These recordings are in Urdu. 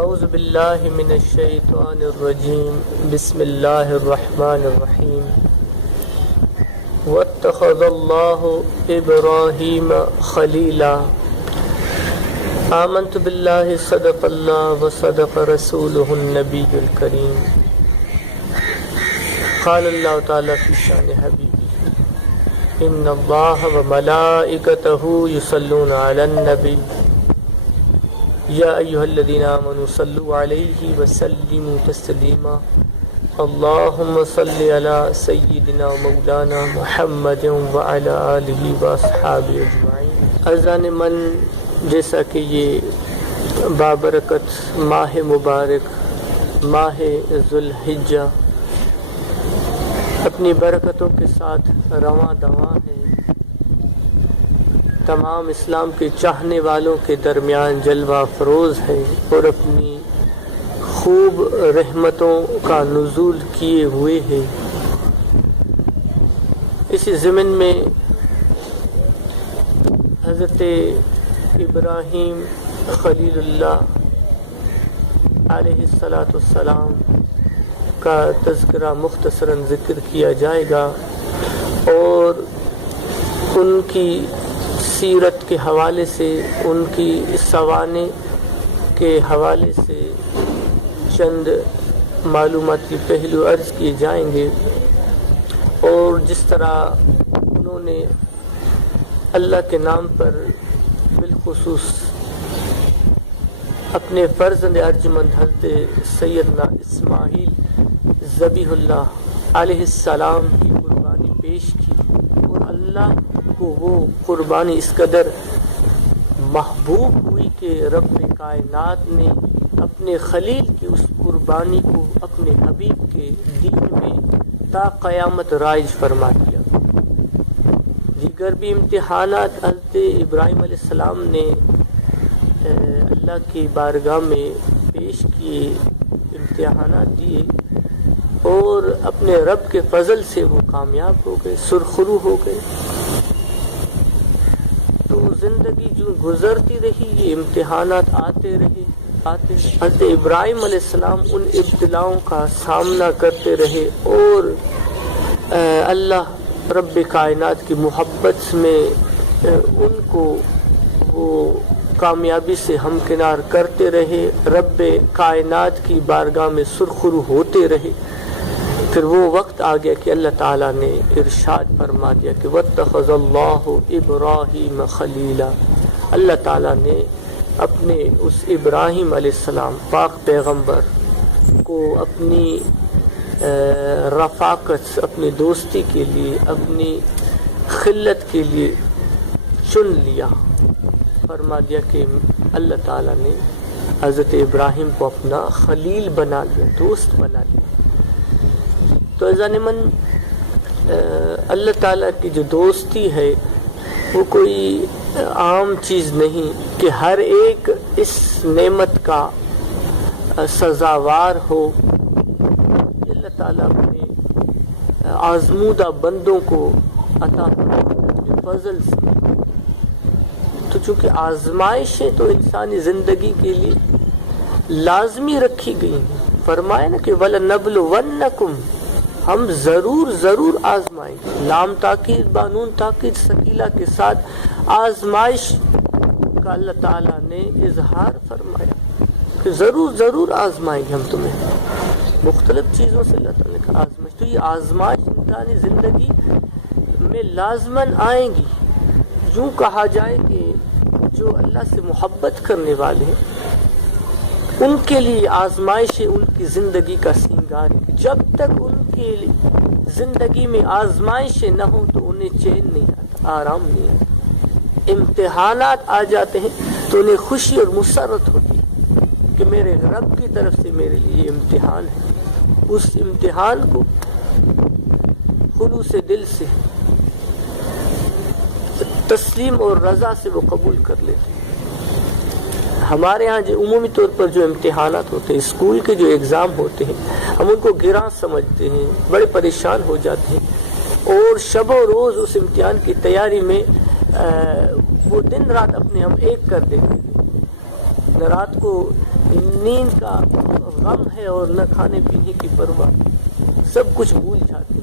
اعوذ باللہ من الشیطان الرجیم بسم اللہ الرحمن الرحیم واتخذ اللہ ابراہیم خلیلا آمنت باللہ صدق اللہ وصدق رسولہ النبی الکریم قال اللہ تعالی فی شان حبیبی ان اللہ وملائکتہ یصلون علی النبی یا ایہا الذین آمنوا صلوا علیہ وسلموا تسلیما اللہم صلی علی سیدنا مولانا محمد وعلی آلہ واصحابہ اجمعین۔ اذان من، جیسا کہ یہ بابرکت ماہ مبارک ماہ ذوالحجہ اپنی برکتوں کے ساتھ رواں دواں ہے، تمام اسلام کے چاہنے والوں کے درمیان جلوہ افروز ہے اور اپنی خوب رحمتوں کا نزول کیے ہوئے ہے۔ اسی ضمن میں حضرت ابراہیم خلیل اللہ علیہ السلام کا تذکرہ مختصراً ذکر کیا جائے گا اور ان کی سیرت کے حوالے سے، ان کی سوانح کے حوالے سے چند معلوماتی پہلو عرض کیے جائیں گے، اور جس طرح انہوں نے اللہ کے نام پر بالخصوص اپنے فرزند ارجمند حضرت سیدنا اسماعیل ذبیح اللہ علیہ السلام کی قربانی پیش کی، اور اللہ کو وہ قربانی اس قدر محبوب ہوئی کہ رب کائنات نے اپنے خلیل کی اس قربانی کو اپنے حبیب کے دین میں تا قیامت رائج فرما دیا۔ دیگر بھی امتحانات حضرت ابراہیم علیہ السلام نے اللہ کی بارگاہ میں پیش کیے، امتحانات دیے، اور اپنے رب کے فضل سے وہ کامیاب ہو گئے، سرخرو ہو گئے۔ تو زندگی جو گزرتی رہی، یہ امتحانات آتے رہے۔ حضرت ابراہیم علیہ السلام ان ابتلاؤں کا سامنا کرتے رہے، اور اللہ رب کائنات کی محبت میں ان کو وہ کامیابی سے ہمکنار کرتے رہے، رب کائنات کی بارگاہ میں سرخرو ہوتے رہے۔ پھر وہ وقت آ گیا کہ اللہ تعالیٰ نے ارشاد فرما دیا کہ واتخذ اللہ ابراہیم خلیلا، اللہ تعالیٰ نے اپنے اس ابراہیم علیہ السلام پاک پیغمبر کو اپنی رفاقت، اپنی دوستی کے لیے، اپنی خلت کے لیے چن لیا۔ فرما دیا کہ اللہ تعالیٰ نے حضرت ابراہیم کو اپنا خلیل بنا لیا، دوست بنا لیا۔ تو اذان من، اللہ تعالیٰ کی جو دوستی ہے وہ کوئی عام چیز نہیں کہ ہر ایک اس نعمت کا سزاوار ہو۔ اللہ تعالیٰ اپنے آزمودہ بندوں کو عطا اپنے فضل سے، تو چونکہ آزمائشیں تو انسانی زندگی کے لیے لازمی رکھی گئی ہیں، فرمایا نا کہ وَلَنَبْلُوَنَّكُمْ، ہم ضرور آزمائیں گے۔ لام تاکید بانون تاکید ثقیلہ کے ساتھ آزمائش کا اللہ تعالیٰ نے اظہار فرمایا کہ ضرور آزمائیں گے ہم تمہیں، مختلف چیزوں سے اللہ تعالیٰ کا آزمائش۔ تو یہ آزمائش انسانی زندگی میں لازماً آئیں گی۔ یوں کہا جائے کہ جو اللہ سے محبت کرنے والے ہیں ان کے لیے آزمائشیں ان کی زندگی کا سنگار ہے۔ جب تک ان کے زندگی میں آزمائشیں نہ ہوں تو انہیں چین نہیں آتا، آرام نہیں آتا۔ امتحانات آ جاتے ہیں تو انہیں خوشی اور مسرت ہوتی ہے کہ میرے رب کی طرف سے میرے لیے امتحان ہے۔ اس امتحان کو خلوص دل سے، تسلیم اور رضا سے وہ قبول کر لیتے ہیں۔ ہمارے ہاں جو عمومی طور پر جو امتحانات ہوتے ہیں، اسکول کے جو ایگزام ہوتے ہیں، ہم ان کو گراں سمجھتے ہیں، بڑے پریشان ہو جاتے ہیں، اور شب و روز اس امتحان کی تیاری میں وہ دن رات اپنے ہم ایک کر دیتے ہیں۔ نہ رات کو نیند کا غم ہے اور نہ کھانے پینے کی پرواہ، سب کچھ بھول جاتے ہیں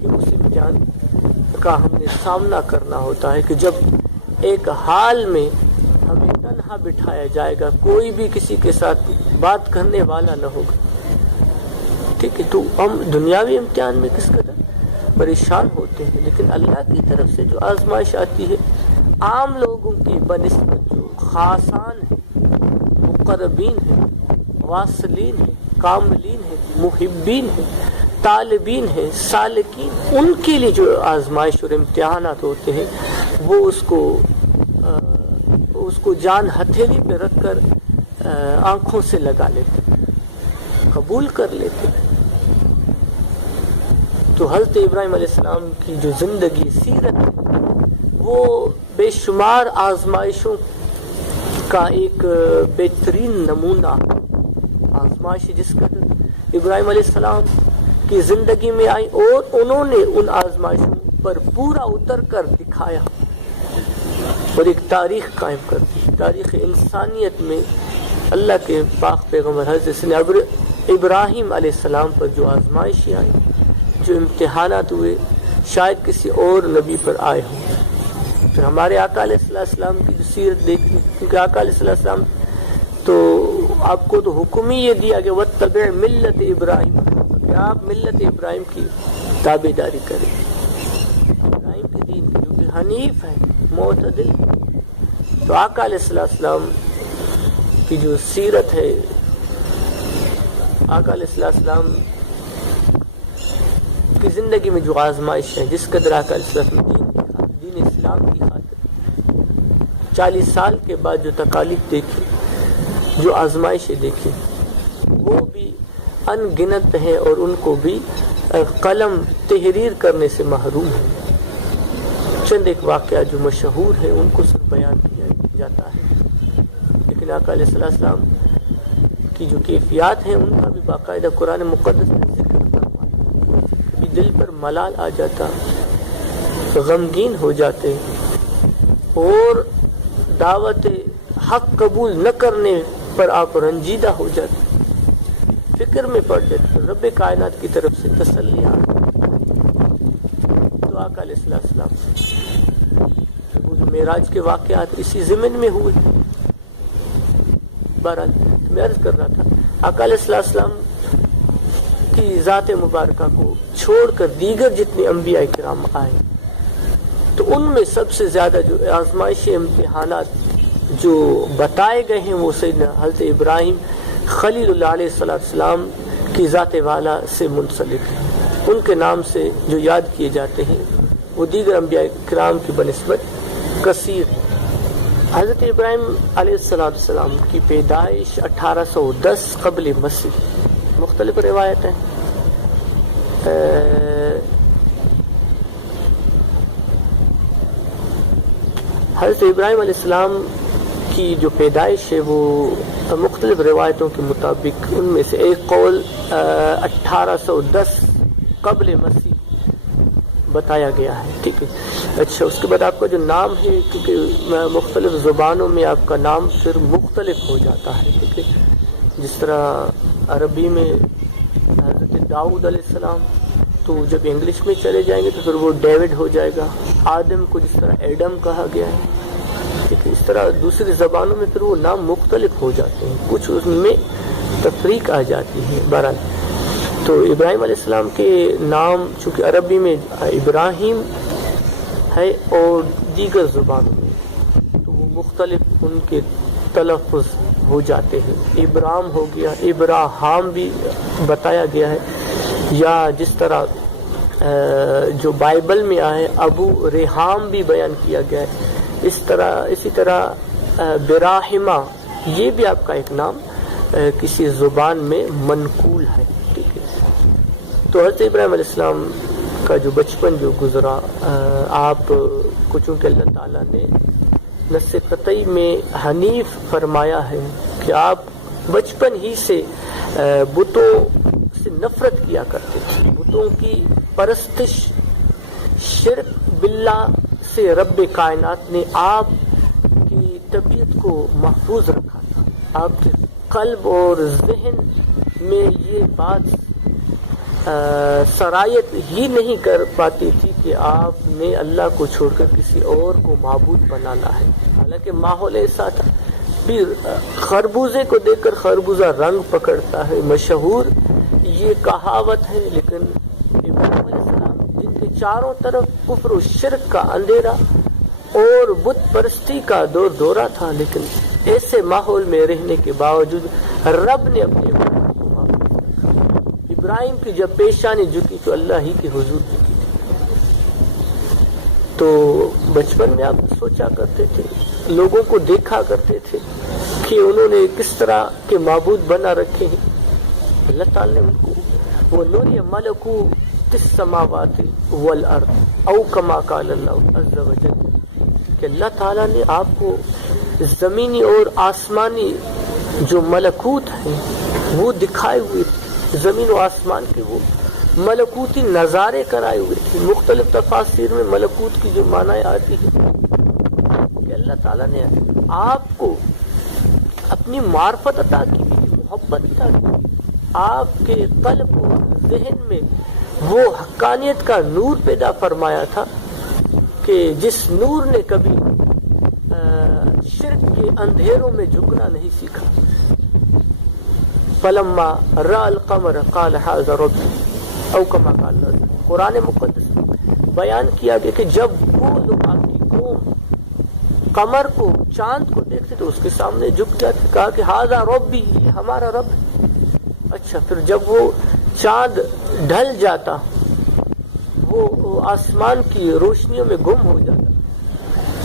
کہ اس امتحان کا ہم نے سامنا کرنا ہوتا ہے کہ جب ایک حال میں ہمیں تنہا بٹھایا جائے گا، کوئی بھی کسی کے ساتھ بات کرنے والا نہ ہوگا، ٹھیک ہے؟ تو ہم دنیاوی امتحان میں کس قدر پریشان ہوتے ہیں، لیکن اللہ کی طرف سے جو آزمائش آتی ہے عام لوگوں کی بنسبت جو خاصان ہیں، مقربین ہیں، واصلین ہیں، کاملین ہیں، محبین ہیں، طالبین ہیں، سالکین، ان کے لیے جو آزمائش اور امتحانات ہوتے ہیں وہ اس کو جان ہتھیلی پہ رکھ کر آنکھوں سے لگا لیتے ہیں، قبول کر لیتے ہیں۔ تو حضرت ابراہیم علیہ السلام کی جو زندگی سیرت ہے وہ بے شمار آزمائشوں کا ایک بہترین نمونہ، آزمائش جس قدر ابراہیم علیہ السلام کی زندگی میں آئی اور انہوں نے ان آزمائشوں پر پورا اتر کر دکھایا اور ایک تاریخ قائم کر دی۔ تاریخ انسانیت میں اللہ کے پاک پیغمبر حضرت ابراہیم علیہ السلام پر جو آزمائشیں آئی، جو امتحانات ہوئے، شاید کسی اور نبی پر آئے ہوں۔ پھر ہمارے آقا علیہ السلام کی جو سیرت دیکھیں، کیونکہ آقا علیہ السلام تو آپ کو تو حکم ہی یہ دیا کہ وَاتَّبِعْ مِلَّةَ ابراہیم، کہ آپ ملت ابراہیم کی تابعداری کریں، ابراہیم کے دین کی جو کہ حنیف ہے، معتدل۔ تو آقا علیہ السلام کی جو سیرت ہے، آقا علیہ السلام کی زندگی میں جو آزمائش ہے، جس قدر آقا علیہ السلام دین اسلام کی خاطر 40 سال کے بعد جو تکالیف دیکھی، جو آزمائشیں دیکھی، وہ بھی ان گنت ہیں اور ان کو بھی قلم تحریر کرنے سے محروم ہیں۔ چند ایک واقعہ جو مشہور ہے ان کو صرف بیان کیا جاتا ہے، لیکن آقا علیہ السلام کی جو کیفیات ہیں ان کا بھی باقاعدہ قرآن مقدس میں ذکر فرمایا۔ کبھی دل پر ملال آ جاتا، غمگین ہو جاتے اور دعوت حق قبول نہ کرنے پر آپ رنجیدہ ہو جاتے، فکر میں پڑ جاتے، رب کائنات کی طرف سے تسلی آ تو آقا علیہ السلام وہ جو معراج کے واقعات اسی ضمن میں ہوئے۔ بہرحال میں عرض کر رہا تھا، آقا علیہ السلام کی ذات مبارکہ کو چھوڑ کر دیگر جتنے انبیاء کرام آئے تو ان میں سب سے زیادہ جو آزمائش امتحانات جو بتائے گئے ہیں وہ سیدنا حضرت ابراہیم خلیل اللہ علیہ السلام کی ذات والا سے منسلک ہیں۔ ان کے نام سے جو یاد کیے جاتے ہیں وہ دیگر انبیاء کرام کی بنسبت کثیر۔ حضرت ابراہیم علیہ السلام کی پیدائش 1810 قبل مسیح، مختلف روایت ہیں۔ حضرت ابراہیم علیہ السلام کی جو پیدائش ہے وہ مختلف روایتوں کے مطابق ان میں سے ایک قول 1810 قبل مسیح بتایا گیا ہے، ٹھیک ہے۔ اچھا، اس کے بعد آپ کا جو نام ہے، کیونکہ مختلف زبانوں میں آپ کا نام پھر مختلف ہو جاتا ہے، ٹھیک ہے۔ جس طرح عربی میں حضرت داؤد علیہ السلام، تو جب انگلش میں چلے جائیں گے تو پھر وہ ڈیوڈ ہو جائے گا۔ آدم کو جس طرح ایڈم کہا گیا ہے، ٹھیک ہے، اس طرح دوسری زبانوں میں پھر وہ نام مختلف ہو جاتے ہیں، کچھ اس میں تفریق آ جاتی ہے۔ بہرحال تو ابراہیم علیہ السلام کے نام چونکہ عربی میں ابراہیم ہے اور دیگر زبانوں میں تو وہ مختلف ان کے تلفظ ہو جاتے ہیں۔ ابرام ہو گیا، ابراہام بھی بتایا گیا ہے، یا جس طرح جو بائبل میں آئے ابو ریحام بھی بیان کیا گیا ہے، اسی طرح براہمہ یہ بھی آپ کا ایک نام کسی زبان میں منقول ہے، ٹھیک ہے۔ تو حضرت ابراہیم علیہ السلام کا جو بچپن جو گزرا، آپ کو چونکہ اللہ تعالیٰ نے نص قطعی میں حنیف فرمایا ہے کہ آپ بچپن ہی سے بتوں سے نفرت کیا کرتے تھے، بتوں کی پرستش، شرک باللہ سے رب کائنات نے آپ کی طبیعت کو محفوظ رکھا تھا۔ آپ کے قلب اور ذہن میں یہ بات سرایت ہی نہیں کر پاتی تھی کہ آپ نے اللہ کو چھوڑ کر کسی اور کو معبود بنانا ہے. حالانکہ ماحول ایسا تھا. پھر خربوزے کو دیکھ کر خربوزہ رنگ پکڑتا ہے، مشہور یہ کہاوت ہے. لیکن ابراہیم علیہ السلام جن کے چاروں طرف کفر و شرک کا اندھیرا اور بت پرستی کا دورہ تھا، لیکن ایسے ماحول میں رہنے کے باوجود رب نے اپنے کو محفوظ رکھا. ابراہیم کی جب پیشانی جھکی تو اللہ ہی کے حضور جھکی تھی. تو بچپن میں آپ سوچا کرتے تھے، لوگوں کو دیکھا کرتے تھے کہ انہوں نے کس طرح کے معبود بنا رکھے ہیں. اللہ تعالیٰ نے ان کو وہ نوری ملکوت السماوات والارض او کما قال اللہ عز وجل کہ اللہ تعالیٰ نے آپ کو زمینی اور آسمانی جو ملکوت ہیں وہ دکھائے ہوئے تھے. زمین و آسمان کے وہ ملکوتی نظارے کرائے ہوئے تھے. مختلف تفاسیر میں ملکوت کی جو معنی آتی ہے کہ اللہ تعالیٰ نے آپ کو اپنی معرفت عطا کی تھی، محبت عطا کی، آپ کے قلب و ذہن میں وہ حقانیت کا نور پیدا فرمایا تھا کہ جس نور نے کبھی شرک کے اندھیروں میں جھکنا نہیں سیکھا. فلما رأى القمر قال هذا ربي او كما قال اللہ. قرآن مقدس بیان کیا گیا کہ جب وہ لوگ آپ کی قوم قمر کو، چاند کو دیکھتے تو اس کے سامنے جھک جاتے، کہا کہ هذا ربي، یہ ہمارا رب ہے. اچھا، پھر جب وہ چاند ڈھل جاتا، وہ آسمان کی روشنیوں میں گم ہو جاتا،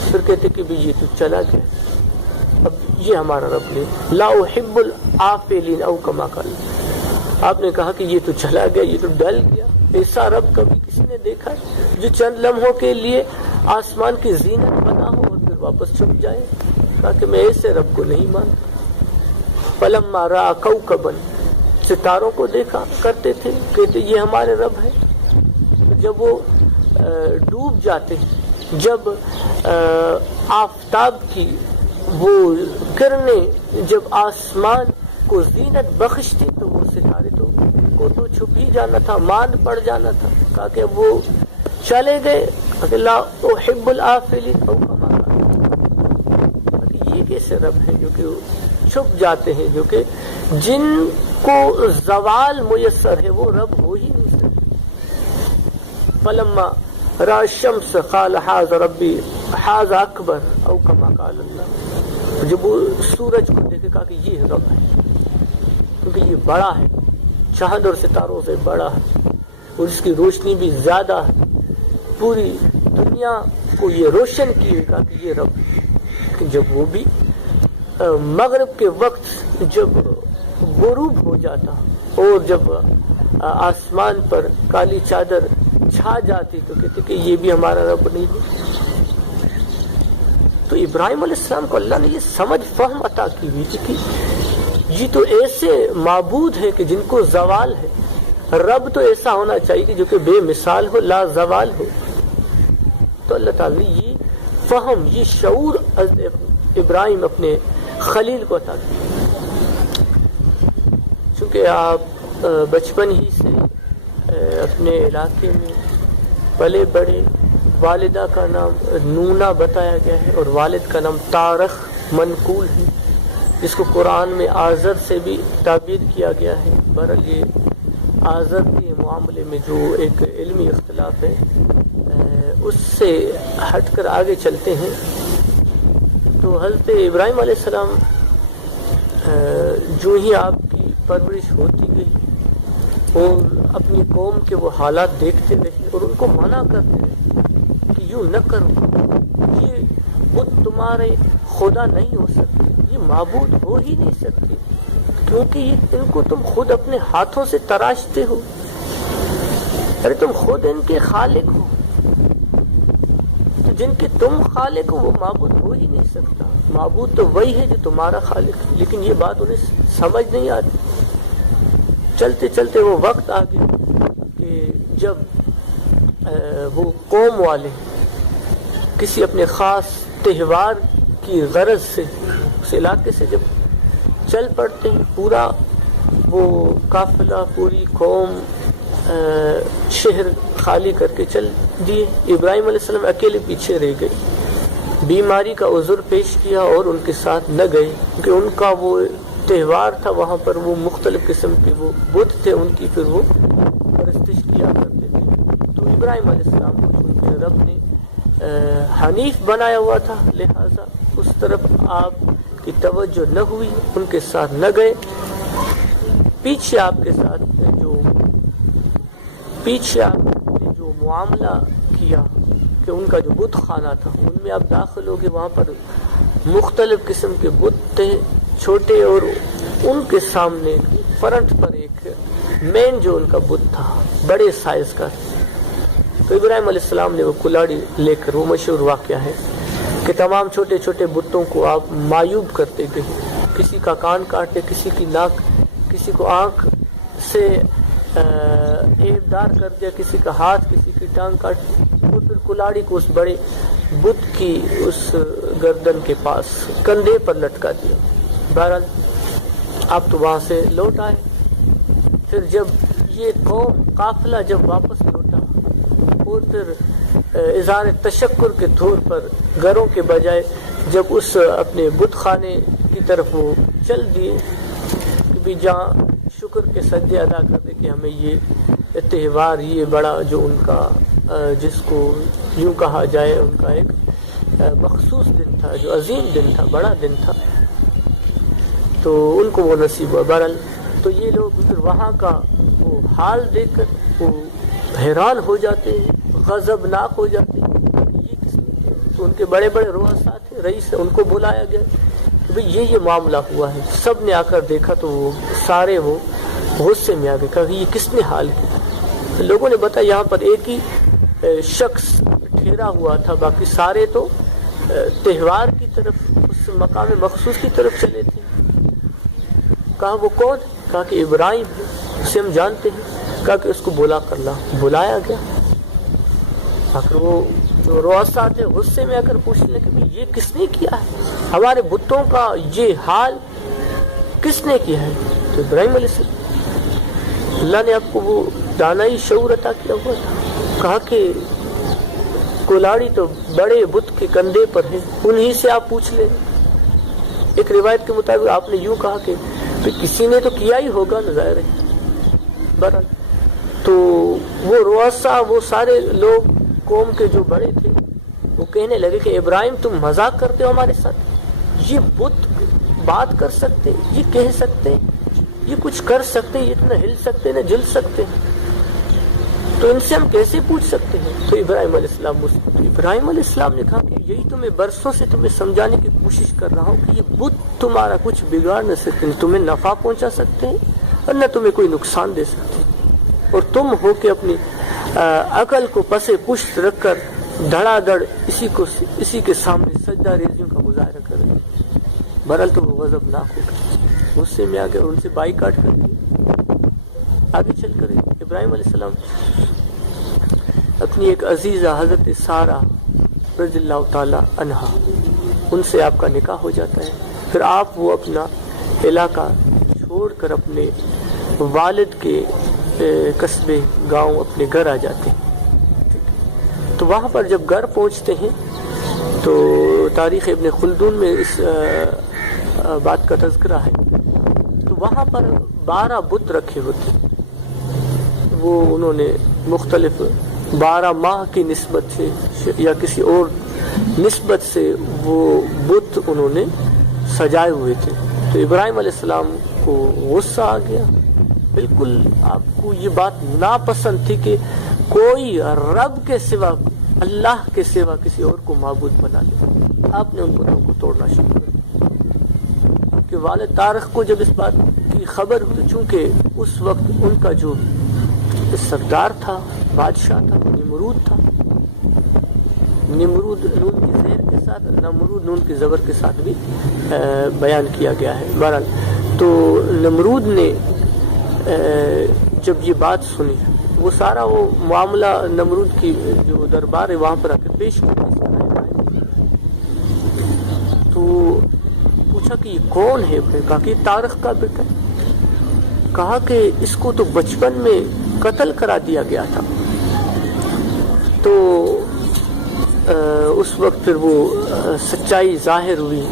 پھر کہتے کہ بھی یہ تو چلا گیا، اب یہ ہمارا رب نہیں. لا احب العافلین او کما قال. آپ نے کہا کہ یہ تو چلا گیا، یہ تو ڈل گیا. ایسا رب کبھی کسی نے دیکھا ہے جو چند لمحوں کے لیے آسمان کی زینت بنا ہو اور پھر واپس چھپ جائے؟ کہا کہ میں ایسے رب کو نہیں مانتا. فلما رأى کوكبا، ستاروں کو دیکھا کرتے تھے، کہتے یہ ہمارے رب ہے. جب وہ ڈوب جاتے، جب آفتاب کی وہ کرنیں جب آسمان کو زینت بخشتی تو وہ ستارے کو تو چھپ ہی جانا تھا، ماند پڑ جانا تھا. کہا کہ وہ چلے گئے. لا احب العافلین او کما قال. یہ کیسے رب ہے جو کہ چھپ جاتے ہیں، جو کہ جن کو زوال میسر ہے وہ رب ہو ہی نہیں سکتے. فلما رأى الشمس قال هذا ربي هذا اکبر او کما قال اللہ. جب وہ سورج کو دیکھے کہا کہ یہ رب ہے کیونکہ یہ بڑا ہے، چاند اور ستاروں سے بڑا ہے اور اس کی روشنی بھی زیادہ ہے، پوری دنیا کو یہ روشن کیے. کہا کہ یہ رب ہے. جب وہ بھی مغرب کے وقت جب غروب ہو جاتا اور جب آسمان پر کالی چادر چھا جاتی تو کہتے کہ یہ بھی ہمارا رب نہیں ہے. تو ابراہیم علیہ السلام کو اللہ نے یہ سمجھ فہم عطا کی ہوئی تھی کہ یہ تو ایسے معبود ہیں کہ جن کو زوال ہے. رب تو ایسا ہونا چاہیے کہ جو کہ بے مثال ہو، لا زوال ہو. تو اللہ تعالیٰ نے یہ فہم، یہ شعور ابراہیم اپنے خلیل کو عطا کی. چونکہ آپ بچپن ہی سے اپنے علاقے میں پلے بڑے، والدہ کا نام نونا بتایا گیا ہے اور والد کا نام طارق منقول ہے، جس کو قرآن میں آزر سے بھی تعبیر کیا گیا ہے. بہرحال یہ آزر کے معاملے میں جو ایک علمی اختلاف ہے اس سے ہٹ کر آگے چلتے ہیں. تو حضرت ابراہیم علیہ السلام جو ہی آپ کی پرورش ہوتی گئی اور اپنی قوم کے وہ حالات دیکھتے رہے اور ان کو منع کرتے رہے کہ یوں نہ کرو، یہ بت تمہارے خدا نہیں ہو سکتے، یہ معبود ہو ہی نہیں سکتے، کیونکہ ان کو تم خود اپنے ہاتھوں سے تراشتے ہو. ارے تم خود ان کے خالق ہو، تو جن کے تم خالق ہو وہ معبود ہو ہی نہیں سکتا. معبود تو وہی ہے جو تمہارا خالق ہے. لیکن یہ بات انہیں سمجھ نہیں آتی. چلتے چلتے وہ وقت آ گیا کہ جب وہ قوم والے کسی اپنے خاص تہوار کی غرض سے اس علاقے سے جب چل پڑتے ہیں، پورا وہ قافلہ، پوری قوم شہر خالی کر کے چل دیے. ابراہیم علیہ السلام اکیلے پیچھے رہ گئے. بیماری کا عذر پیش کیا اور ان کے ساتھ نہ گئے، کیونکہ ان کا وہ تہوار تھا، وہاں پر وہ مختلف قسم کے وہ بت تھے، ان کی پھر وہ پرستش کیا کرتے تھے. تو ابراہیم علیہ السلام کو چونکہ رب نے حنیف بنایا ہوا تھا، لہٰذا اس طرف آپ کی توجہ نہ ہوئی، ان کے ساتھ نہ گئے. پیچھے آپ نے جو معاملہ کیا کہ ان کا جو بت خانہ تھا ان میں آپ داخل ہو گئے، وہاں پر مختلف قسم کے بت تھے چھوٹے، اور ان کے سامنے فرنٹ پر ایک مین جو ان کا بت تھا بڑے سائز کا. تو ابراہیم علیہ السلام نے وہ کلاڑی لے کر، وہ مشہور واقعہ ہے کہ تمام چھوٹے چھوٹے بتوں کو آپ معیوب کرتے گئے، کسی کا کان کاٹے، کسی کی ناک، کسی کو آنکھ سے ایب دار کر دیا، کسی کا ہاتھ، کسی کی ٹانگ کاٹ دی، اور پھر کلاڑی کو اس بڑے بت کی اس گردن کے پاس کندھے پر لٹکا دیا. بہرحال آپ تو وہاں سے لوٹ آئے. پھر جب یہ قوم قافلہ جب واپس لوٹا اور پھر اظہار تشکر کے طور پر گھروں کے بجائے جب اس اپنے بت خانے کی طرف وہ چل دیے کہ بھی جہاں شکر کے سجدے ادا کر دے کہ ہمیں یہ تہوار، یہ بڑا جو ان کا جس کو یوں کہا جائے ان کا ایک مخصوص دن تھا، جو عظیم دن تھا، بڑا دن تھا، تو ان کو وہ نصیب ہوا. بہرحال تو یہ لوگ پھر وہاں کا وہ حال دیکھ کر وہ حیران ہو جاتے ہیں، غضبناک ہو جاتے ہیں. یہ کس نے؟ تو ان کے بڑے بڑے رؤساء تھے، رئیس، ان کو بلایا گیا کہ بھئی یہ معاملہ ہوا ہے. سب نے آ کر دیکھا تو وہ سارے وہ غصے میں آ گئے، کہا کہ یہ کس نے حال کیا؟ لوگوں نے بتایا یہاں پر ایک ہی شخص ٹھہرا ہوا تھا، باقی سارے تو تہوار کی طرف، اس مقام مخصوص کی طرف چلے تھے. کہا وہ کون؟ کہا کہ ابراہیم ہے، اسے ہم جانتے ہیں. کہا کہ اس کو بلا کر لا. بلایا گیا. آخر وہ جو رؤساء تھے غصے میں آ کر پوچھنے لگے کہ یہ کس نے کیا ہے؟ ہمارے بتوں کا یہ حال کس نے کیا ہے؟ تو ابراہیم علیہ السلام، اللہ نے آپ کو وہ دانائی شعور عطا کیا ہوا تھا. کہا کہ کلاڑی تو بڑے بت کے کندھے پر ہے، انہی سے آپ پوچھ لیں. ایک روایت کے مطابق آپ نے یوں کہا کہ کسی نے تو کیا ہی ہوگا، ظاہر ہے. بہرحال تو وہ رؤساء، وہ سارے لوگ قوم کے جو بڑے تھے، وہ کہنے لگے کہ ابراہیم تم مذاق کرتے ہو ہمارے ساتھ؟ یہ بت بات کر سکتے، یہ کہہ سکتے، یہ کچھ کر سکتے، یہ اتنا ہل سکتے نہ جل سکتے، تو ان سے ہم کیسے پوچھ سکتے ہیں؟ تو ابراہیم علیہ السلام ابراہیم علیہ السلام نے کہا کہ یہی تو میں برسوں سے تمہیں سمجھانے کی کوشش کر رہا ہوں کہ یہ بت تمہارا کچھ بگاڑ نہ سکتے، تمہیں نفع پہنچا سکتے ہیں اور نہ تمہیں کوئی نقصان دے سکتے، اور تم ہو کہ اپنی عقل کو پس پشت رکھ کر دھڑا دھڑ اسی کے سامنے سجدہ ریزیوں کا مظاہرہ کر رہے ہیں. بہرحال تو وہ غضبناک ہو گئے، غصے میں آ گئے اور ان سے بائیکاٹ کر دیا. آگے چل کر ابراہیم علیہ السلام اپنی ایک عزیزہ حضرت سارہ رضی اللہ تعالی عنہا، ان سے آپ کا نکاح ہو جاتا ہے. پھر آپ وہ اپنا علاقہ چھوڑ کر اپنے والد کے قصبے، گاؤں، اپنے گھر آ جاتے ہیں. تو وہاں پر جب گھر پہنچتے ہیں تو تاریخ ابن خلدون میں اس بات کا تذکرہ ہے. تو وہاں پر 12 بت رکھے ہوتے ہیں. وہ انہوں نے مختلف 12 ماہ کی نسبت سے یا کسی اور نسبت سے وہ بت انہوں نے سجائے ہوئے تھے. تو ابراہیم علیہ السلام کو غصہ آ گیا. بالکل آپ کو یہ بات ناپسند تھی کہ کوئی رب کے سوا، اللہ کے سوا کسی اور کو معبود بنا لے. آپ نے ان بتوں کو توڑنا شروع کر دیا. کہ والد طارق کو جب اس بات کی خبر ہوئی، چونکہ اس وقت ان کا جو سردار تھا، بادشاہ تھا، نمرود تھا. نمرود نون کی زیر کے ساتھ، نمرود نون کی زبر کے ساتھ بھی بیان کیا گیا ہے. بہرحال تو نمرود نے جب یہ بات سنی، وہ سارا وہ معاملہ نمرود کی جو دربار ہے وہاں پر آ کے پیش کیا. تو پوچھا کہ یہ کون ہے؟ کہا کہ طارق کا بیٹا ہے۔ کہا کہ اس کو تو بچپن میں قتل کرا دیا گیا تھا۔ تو اس وقت پھر وہ سچائی ظاہر ہوئی،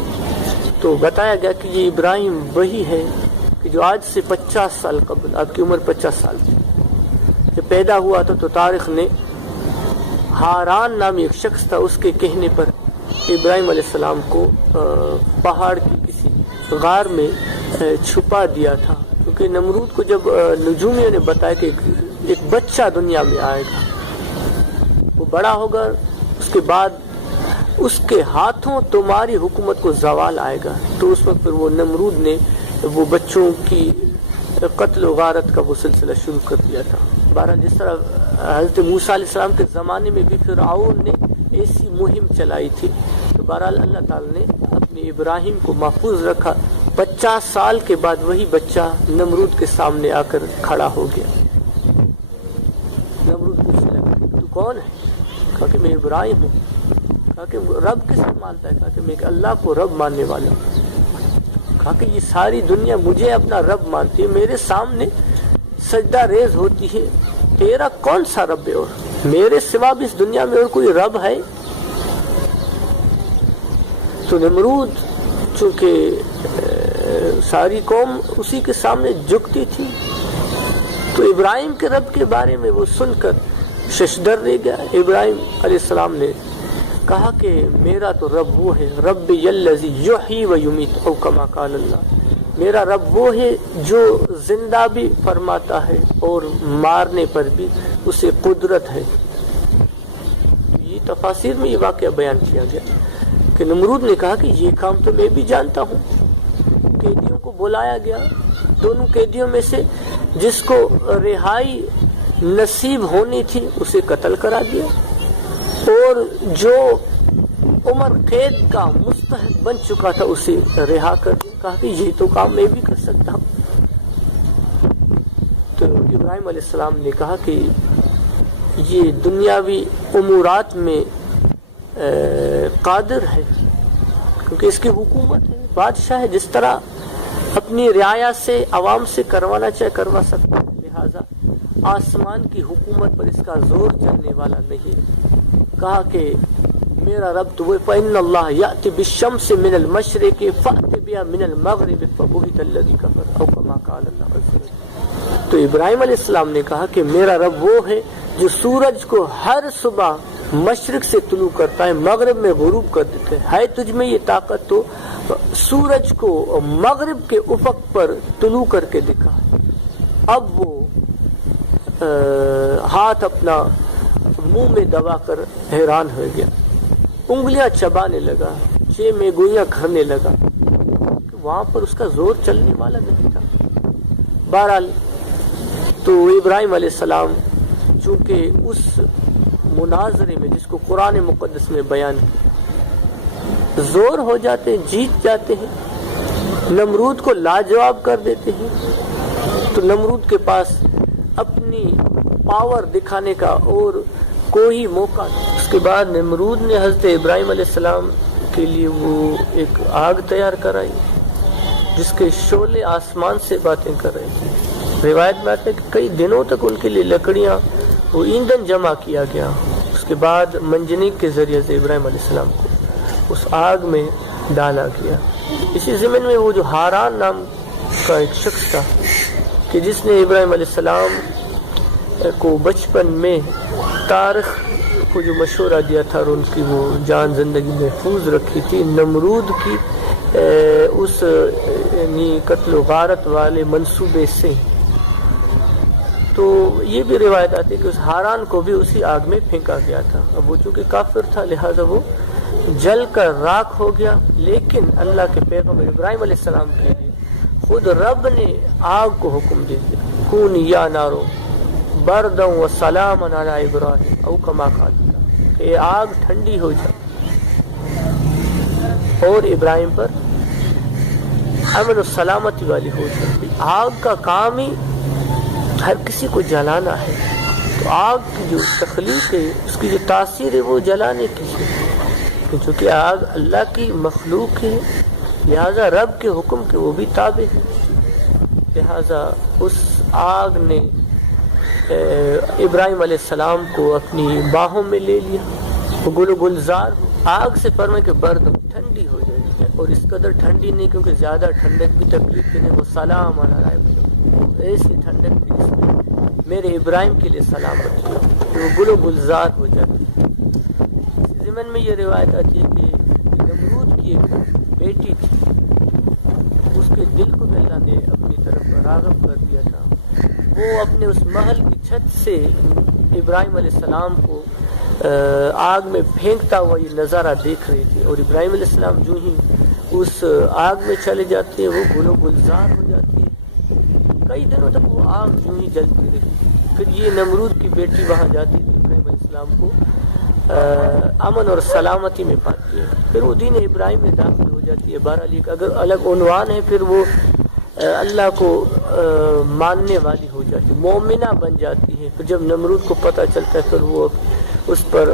تو بتایا گیا کہ یہ ابراہیم وہی ہے کہ جو آج سے 50 سال قبل، آپ کی عمر 50 سال تھی، جب پیدا ہوا تھا تو طارق نے ہاران نامی ایک شخص تھا، اس کے کہنے پر ابراہیم علیہ السلام کو پہاڑ کی کسی غار میں چھپا دیا تھا، کیونکہ نمرود کو جب نجومیوں نے بتایا کہ ایک بچہ دنیا میں آئے گا، وہ بڑا ہوگا، اس کے بعد اس کے ہاتھوں تمہاری حکومت کو زوال آئے گا، تو اس وقت پھر وہ نمرود نے وہ بچوں کی قتل و غارت کا وہ سلسلہ شروع کر دیا تھا۔ بہرحال جس طرح حضرت موسیٰ علیہ السلام کے زمانے میں بھی فرعون نے ایسی مہم چلائی تھی، تو بہرحال اللہ تعالی نے اپنے ابراہیم کو محفوظ رکھا۔ 50 سال کے بعد وہی بچہ نمرود کے سامنے آ کر کھڑا ہو گیا۔ نمرود پوچھنے لگا کہ تو کون ہے؟ کہا کہ میں ابراہیم ہوں۔ کہا کہ رب کس کو مانتا ہے؟ کہا کہ میں اللہ کو رب ماننے والا ہوں۔ کہا کہ یہ ساری دنیا مجھے اپنا رب مانتی ہے، میرے سامنے سجدہ ریز ہوتی ہے، تیرا کون سا رب ہے؟ اور میرے سوا بھی اس دنیا میں اور کوئی رب ہے؟ تو نمرود چونکہ ساری قوم اسی کے سامنے جھکتی تھی، تو ابراہیم کے رب کے بارے میں وہ سن کر ششدر رہ گیا۔ ابراہیم علیہ السلام نے کہا کہ میرا تو رب وہ ہے، رب الذی یحیی و یمیت، او کما قال اللہ، میرا رب وہ ہے جو زندہ بھی فرماتا ہے اور مارنے پر بھی اسے قدرت ہے۔ یہ تفاسیر میں یہ واقعہ بیان کیا گیا کہ نمرود نے کہا کہ یہ کام تو میں بھی جانتا ہوں۔ قیدیوں کو بلایا گیا، دونوں قیدیوں میں سے جس کو رہائی نصیب ہونی تھی اسے قتل کرا دیا، اور جو عمر قید کا مستحق بن چکا تھا اسے رہا کر دیا۔ کہا کہ یہ تو کام میں بھی کر سکتا ہوں۔ تو ابراہیم علیہ السلام نے کہا کہ یہ دنیاوی امورات میں قادر ہے، کیونکہ اس کی حکومت ہے، بادشاہ ہے، جس طرح اپنی رعایا سے عوام سے کروانا چاہے کروا سکتا ہے، لہذا آسمان کی حکومت پر اس کا زور چلنے والا نہیں ہے۔ کہا کہ میرا رب تو وہ فَإِنَّ اللَّهَ يَأْتِ بِالشَّمْسِ مِنَ الْمَشْرِقِ فَأْتِ بِهَا مِنَ الْمَغْرِبِ فَبُهِتَ الَّذِي كَفَرَ أَوْ كَمَا قَالَ اللَّهُ عَزَّ وَجَلَّ۔ تو ابراہیم علیہ السلام نے کہا کہ میرا رب وہ ہے جو سورج کو ہر صبح مشرق سے طلوع کرتا ہے، مغرب میں غروب کر دیتا ہے تجھ میں یہ طاقت تو سورج کو مغرب کے افق پر طلوع کر کے دکھا۔ اب وہ ہاتھ اپنا منہ میں دبا کر حیران ہو گیا، انگلیاں چبانے لگا، چھ میں گوئیاں کھانے لگا، وہاں پر اس کا زور چلنے والا نہیں تھا۔ بہرحال تو ابراہیم علیہ السلام چونکہ اس مناظرے میں جس کو قرآن مقدس میں بیان کیا زور ہو جاتے ہیں، جیت جاتے ہیں، نمرود کو لاجواب کر دیتے ہیں، تو نمرود کے پاس اپنی پاور دکھانے کا اور کوئی موقع نہیں۔ اس کے بعد نمرود نے حضرت ابراہیم علیہ السلام کے لیے وہ ایک آگ تیار کرائی جس کے شعلے آسمان سے باتیں کر رہے تھے۔ روایت میں آتا ہے کہ کئی دنوں تک ان کے لیے لکڑیاں وہ ایندھن جمع کیا گیا۔ اس کے بعد منجنیق کے ذریعے سے ابراہیم علیہ السلام کو اس آگ میں ڈالا گیا۔ اسی ضمن میں وہ جو ہاران نام کا ایک شخص تھا کہ جس نے ابراہیم علیہ السلام کو بچپن میں طارق کو جو مشورہ دیا تھا اور ان کی وہ جان زندگی محفوظ رکھی تھی، نمرود کی اس یعنی قتل و غارت والے منصوبے سے، تو یہ بھی روایت آتی ہے کہ اس ہاران کو بھی اسی آگ میں پھینکا گیا تھا۔ اب وہ چونکہ کافر تھا لہذا وہ جل کر راکھ ہو گیا، لیکن اللہ کے پیغمبر ابراہیم علیہ السلام کے لیے خود رب نے آگ کو حکم دے دیا، کونی یا نارو برداً و سلاما علی ابراہیم او کما قال اللہ، کہ آگ ٹھنڈی ہو جائے اور ابراہیم پر امن و سلامتی والی ہو جائے۔ آگ کا کام ہی ہر کسی کو جلانا ہے، تو آگ کی جو تخلیق ہے اس کی جو تاثیر ہے وہ جلانے کی ہے، چونکہ آگ اللہ کی مخلوق ہے، لہذا رب کے حکم کے وہ بھی تابع ہے. لہذا اس آگ نے ابراہیم علیہ السلام کو اپنی باہوں میں لے لیا. وہ گل و گلزار آگ سے فرمائے کہ برد ٹھنڈی ہو جائے گی، اور اس قدر ٹھنڈی نہیں کیونکہ زیادہ ٹھنڈک بھی تکلیف کے نہیں. وہ سلام علی ابراہیم، ایسی ٹھنڈک بھی اس میں میرے ابراہیم کے لیے سلامت ہو کہ وہ گل و گلزار ہو جاتی ہے. ضمن میں یہ روایت آتی ہے کہ نمرود کی ایک بیٹی تھی، اس کے دل کو بھی اللہ نے اپنی طرف راغب کر دیا تھا. وہ اپنے اس محل کی چھت سے ابراہیم علیہ السلام کو آگ میں پھینکتا ہوا یہ نظارہ دیکھ رہی تھی، اور ابراہیم علیہ السلام جو ہی اس آگ میں چلے جاتے ہیں وہ گل و گلزار ہو جاتی ہے. کئی دنوں تک وہ آگ جو ہی جلتی رہی. پھر یہ نمرود کی بیٹی وہاں جاتی تھی، ابراہیم علیہ السلام کو امن اور سلامتی میں پاتی ہے. پھر وہ دین ابراہیم میں داخل ہو جاتی ہے. بہرحال ایک اگر الگ عنوان ہے، پھر وہ اللہ کو ماننے والی ہو جاتی، مومنہ بن جاتی ہے. پھر جب نمرود کو پتہ چلتا ہے پھر وہ اس پر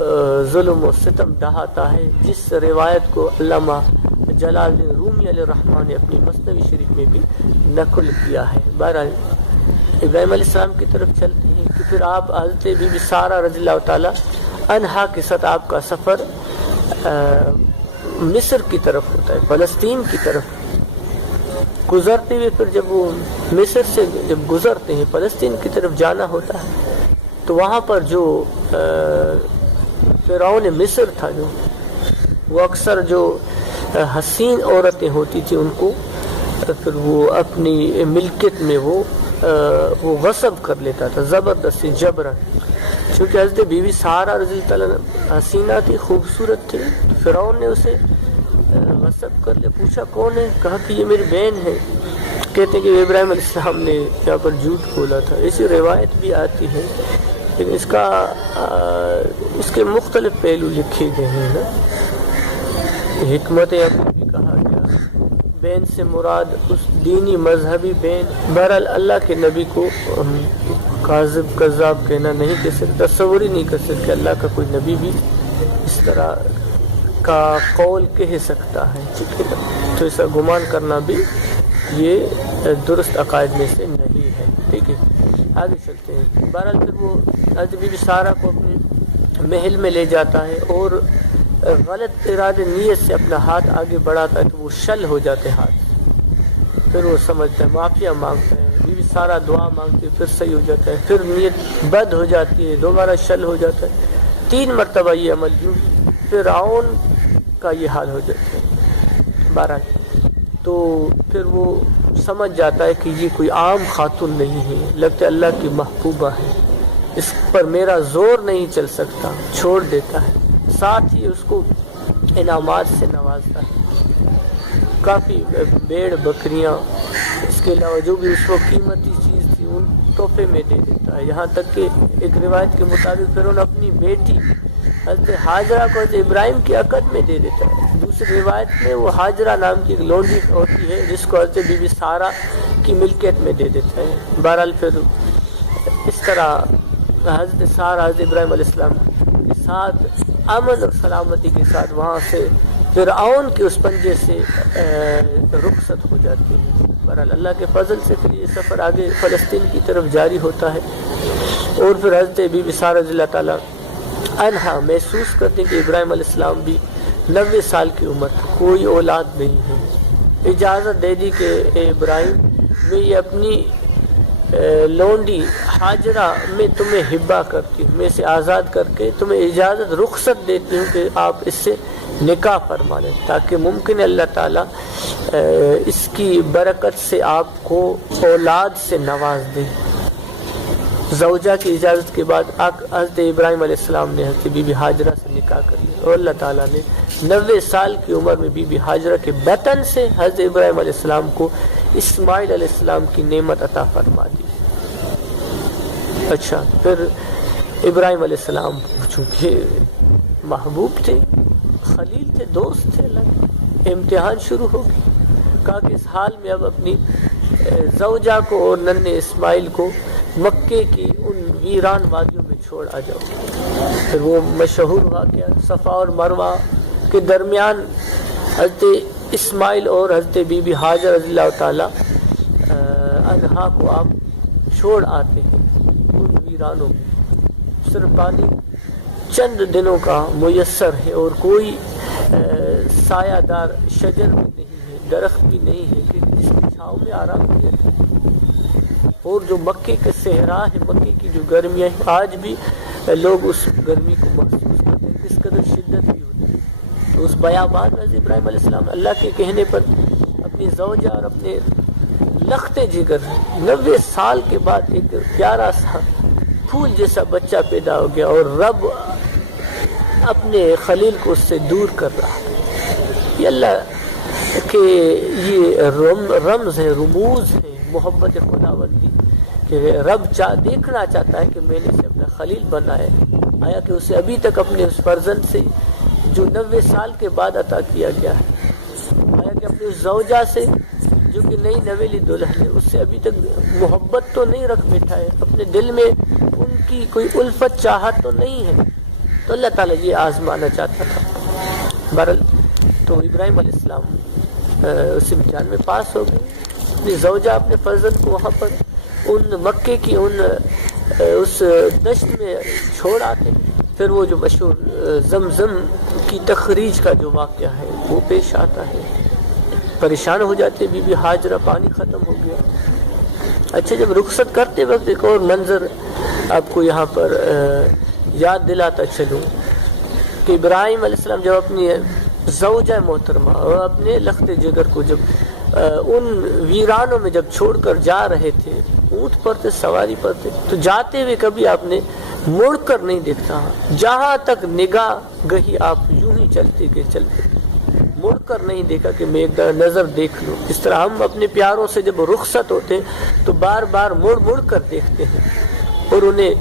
ظلم و ستم ڈھاتا ہے، جس روایت کو علامہ جلال الدین رومی علیہ الرحمٰن نے اپنی مثنوی شریف میں بھی نقل کیا ہے. بہرحال ابراہیم علیہ السلام کی طرف چلتے ہیں کہ پھر آپ حضرت بی بی سارہ رضی اللہ تعالی عنہا کے ساتھ آپ کا سفر مصر کی طرف ہوتا ہے، فلسطین کی طرف گزرتے ہوئے. پھر جب وہ مصر سے جب گزرتے ہیں فلسطین کی طرف جانا ہوتا ہے تو وہاں پر جو فرعون مصر تھا، جو وہ اکثر جو حسین عورتیں ہوتی تھیں ان کو پھر وہ اپنی ملکیت میں وہ غصب کر لیتا تھا زبردستی جبرن. چونکہ حضرت بی بی سارہ رضی اللہ عنہ حسینہ تھی، خوبصورت تھی، فرعون نے اسے غصب کر لیا. پوچھا کون ہے؟ کہا کہ یہ میری بہن ہے. کہتے ہیں کہ ابراہیم علیہ السلام نے یہاں پر جھوٹ بولا تھا. ایسی روایت بھی آتی ہے، لیکن اس کے مختلف پہلو لکھے گئے ہیں نا. حکمت عملی بھی کہا گیا. بین سے مراد اس دینی مذہبی بین. بہرحال اللہ کے نبی کو کاذب کذاب کہنا نہیں کہہ سکتا، تصور ہی نہیں کر سکتے کہ اللہ کا کوئی نبی بھی اس طرح کا قول کہہ سکتا ہے. ٹھیک ہے نا؟ تو ایسا گمان کرنا بھی یہ درست عقائد میں سے نہیں ہے. ٹھیک ہے، آگے چلتے ہیں. بہرحال پھر وہ حضرت بی بی سارہ کو اپنے محل میں لے جاتا ہے اور غلط ارادے نیت سے اپنا ہاتھ آگے بڑھاتا ہے تو وہ شل ہو جاتے ہاتھ. پھر وہ سمجھتا ہے، معافیا مانگتا ہے، بی بی سارہ دعا مانگتی ہے، پھر صحیح ہو جاتا ہے. پھر نیت بد ہو جاتی ہے، دوبارہ شل ہو جاتا ہے. 3 مرتبہ یہ عمل جو فرعون کا یہ حال ہو جاتا ہے. بہرحال تو پھر وہ سمجھ جاتا ہے کہ یہ کوئی عام خاتون نہیں ہے، لگتا ہے اللہ کی محبوبہ ہے، اس پر میرا زور نہیں چل سکتا. چھوڑ دیتا ہے. ساتھ ہی اس کو انعامات سے نوازتا ہے. کافی بیڑ بکریاں، اس کے علاوہ جو بھی اس وقت قیمتی چیز تھی ان تحفے میں دے دیتا ہے. یہاں تک کہ ایک روایت کے مطابق پھر انہوں نے اپنی بیٹی حضرت حاجرہ کو حضرت ابراہیم کی عقد میں دے دیتا ہے. دوسری روایت میں وہ حاجرہ نام کی ایک لونڈی ہوتی ہے جس کو حضرت بی بی سارہ کی ملکیت میں دے دیتا ہے. بہرحال پھر اس طرح حضرت سارہ حضرت ابراہیم علیہ السلام کے ساتھ امن اور سلامتی کے ساتھ وہاں سے فرعون کے اس پنجے سے رخصت ہو جاتی ہے. بہرحال اللہ کے فضل سے پھر یہ سفر آگے فلسطین کی طرف جاری ہوتا ہے. اور پھر حضرت بی بی سارہ رضی اللہ تعالیٰ عنہا محسوس کرتے کہ ابراہیم علیہ السلام بھی 90 سال کی عمر تھی، کوئی اولاد نہیں ہے. اجازت دے دی کہ اے ابراہیم، میں یہ اپنی لونڈی حاجرہ میں تمہیں ہبہ کرتی ہوں، میں اسے آزاد کر کے تمہیں اجازت رخصت دیتی ہوں کہ آپ اس سے نکاح فرما لیں، تاکہ ممکن ہے اللہ تعالیٰ اس کی برکت سے آپ کو اولاد سے نواز دے. زوجہ کی اجازت کے بعد حضرت ابراہیم علیہ السلام نے حضرت بی بی حاجرہ سے نکاح کر لیا، اور اللہ تعالیٰ نے 90 سال کی عمر میں بی بی حاجرہ کے بطن سے حضرت ابراہیم علیہ السلام کو اسماعیل علیہ السلام کی نعمت عطا فرما دی. اچھا، پھر ابراہیم علیہ السلام چونکہ محبوب تھے، خلیل تھے، دوست تھے، اللہ امتحان شروع ہو گئی. کہا کہ اس حال میں اب اپنی زوجہ کو اور ننھے اسماعیل کو مکے کی ان ویران وادیوں میں چھوڑ آ جاؤ. پھر وہ مشہور واقعہ صفا اور مروہ کے درمیان حضرت اسماعیل اور حضرت بی بی حاجر رضی اللہ تعالی عنہا کو آپ چھوڑ آتے ہیں ان ویرانوں میں. صرف پانی چند دنوں کا میسر ہے اور کوئی سایہ دار شجر بھی نہیں ہے، درخت بھی نہیں ہے کہ جس کی چھاؤں میں آرام کیا جائے. اور جو مکے کے صحرا ہے، مکے کی جو گرمیاں ہیں، آج بھی لوگ اس گرمی کو محسوس کرتے ہیں، کس قدر شدت بھی ہوتی ہے. تو اس بیابان میں حضرت ابراہیم علیہ السلام اللہ کے کہنے پر اپنی زوجہ اور اپنے لخت جگر 90 سال کے بعد ایک پیارا سا پھول جیسا بچہ پیدا ہو گیا، اور رب اپنے خلیل کو اس سے دور کر رہا ہے. یہ اللہ کے یہ رمز ہے، رموز ہے محبت خداوندی کہ رب دیکھنا چاہتا ہے کہ میں نے اسے اپنا خلیل بنایا. آیا کہ اسے ابھی تک اپنے اس فرزند سے جو 90 سال کے بعد عطا کیا گیا ہے، آیا کہ اپنی زوجہ سے جو کہ نئی نویلی دلہن ہے، اس سے ابھی تک محبت تو نہیں رکھ بیٹھا ہے، اپنے دل میں ان کی کوئی الفت چاہت تو نہیں ہے. تو اللہ تعالیٰ یہ آزمانا چاہتا تھا. بہرحال تو ابراہیم علیہ السلام اس امتحان میں پاس ہو گئے. اپنی زوجہ اپنے فرزند کو وہاں پر ان مکے کی اس دشت میں چھوڑ آتے. پھر وہ جو مشہور زمزم کی تخریج کا جو واقعہ ہے وہ پیش آتا ہے. پریشان ہو جاتے بی بی حاجرہ، پانی ختم ہو گیا. اچھا، جب رخصت کرتے وقت ایک اور منظر آپ کو یہاں پر یاد دلاتا چلوں کہ ابراہیم علیہ السلام جب اپنی زوجہ محترمہ اور اپنے لخت جگر کو جب ان ویرانوں میں جب چھوڑ کر جا رہے تھے، اونٹ پر تھے، سواری پر تھے، تو جاتے ہوئے کبھی آپ نے مڑ کر نہیں دیکھا. جہاں تک نگاہ گئی آپ یوں ہی چلتے گئے، مڑ کر نہیں دیکھا کہ میں ایک نظر دیکھ لوں. اس طرح ہم اپنے پیاروں سے جب رخصت ہوتے ہیں تو بار بار مڑ کر دیکھتے ہیں اور انہیں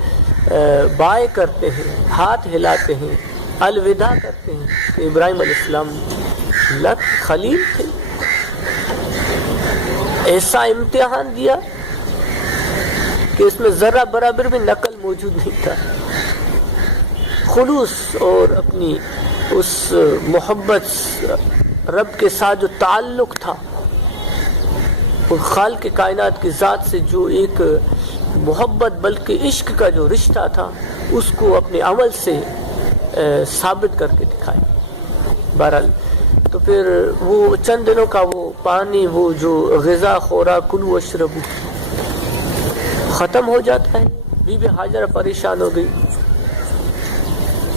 بائے کرتے ہیں، ہاتھ ہلاتے ہیں، الوداع کرتے ہیں. کہ ابراہیم علیہ السلام اللہ کے خلیل تھے. ایسا امتحان دیا کہ اس میں ذرہ برابر بھی نقل موجود نہیں تھا. خلوص اور اپنی اس محبت رب کے ساتھ جو تعلق تھا اور خالق کائنات کی ذات سے جو ایک محبت بلکہ عشق کا جو رشتہ تھا، اس کو اپنے عمل سے ثابت کر کے دکھایا. بہرحال تو پھر وہ چند دنوں کا وہ پانی، وہ جو غذا خوراک کلوا واشربو ختم ہو جاتا ہے. بی بی حاجرہ پریشان ہو گئی،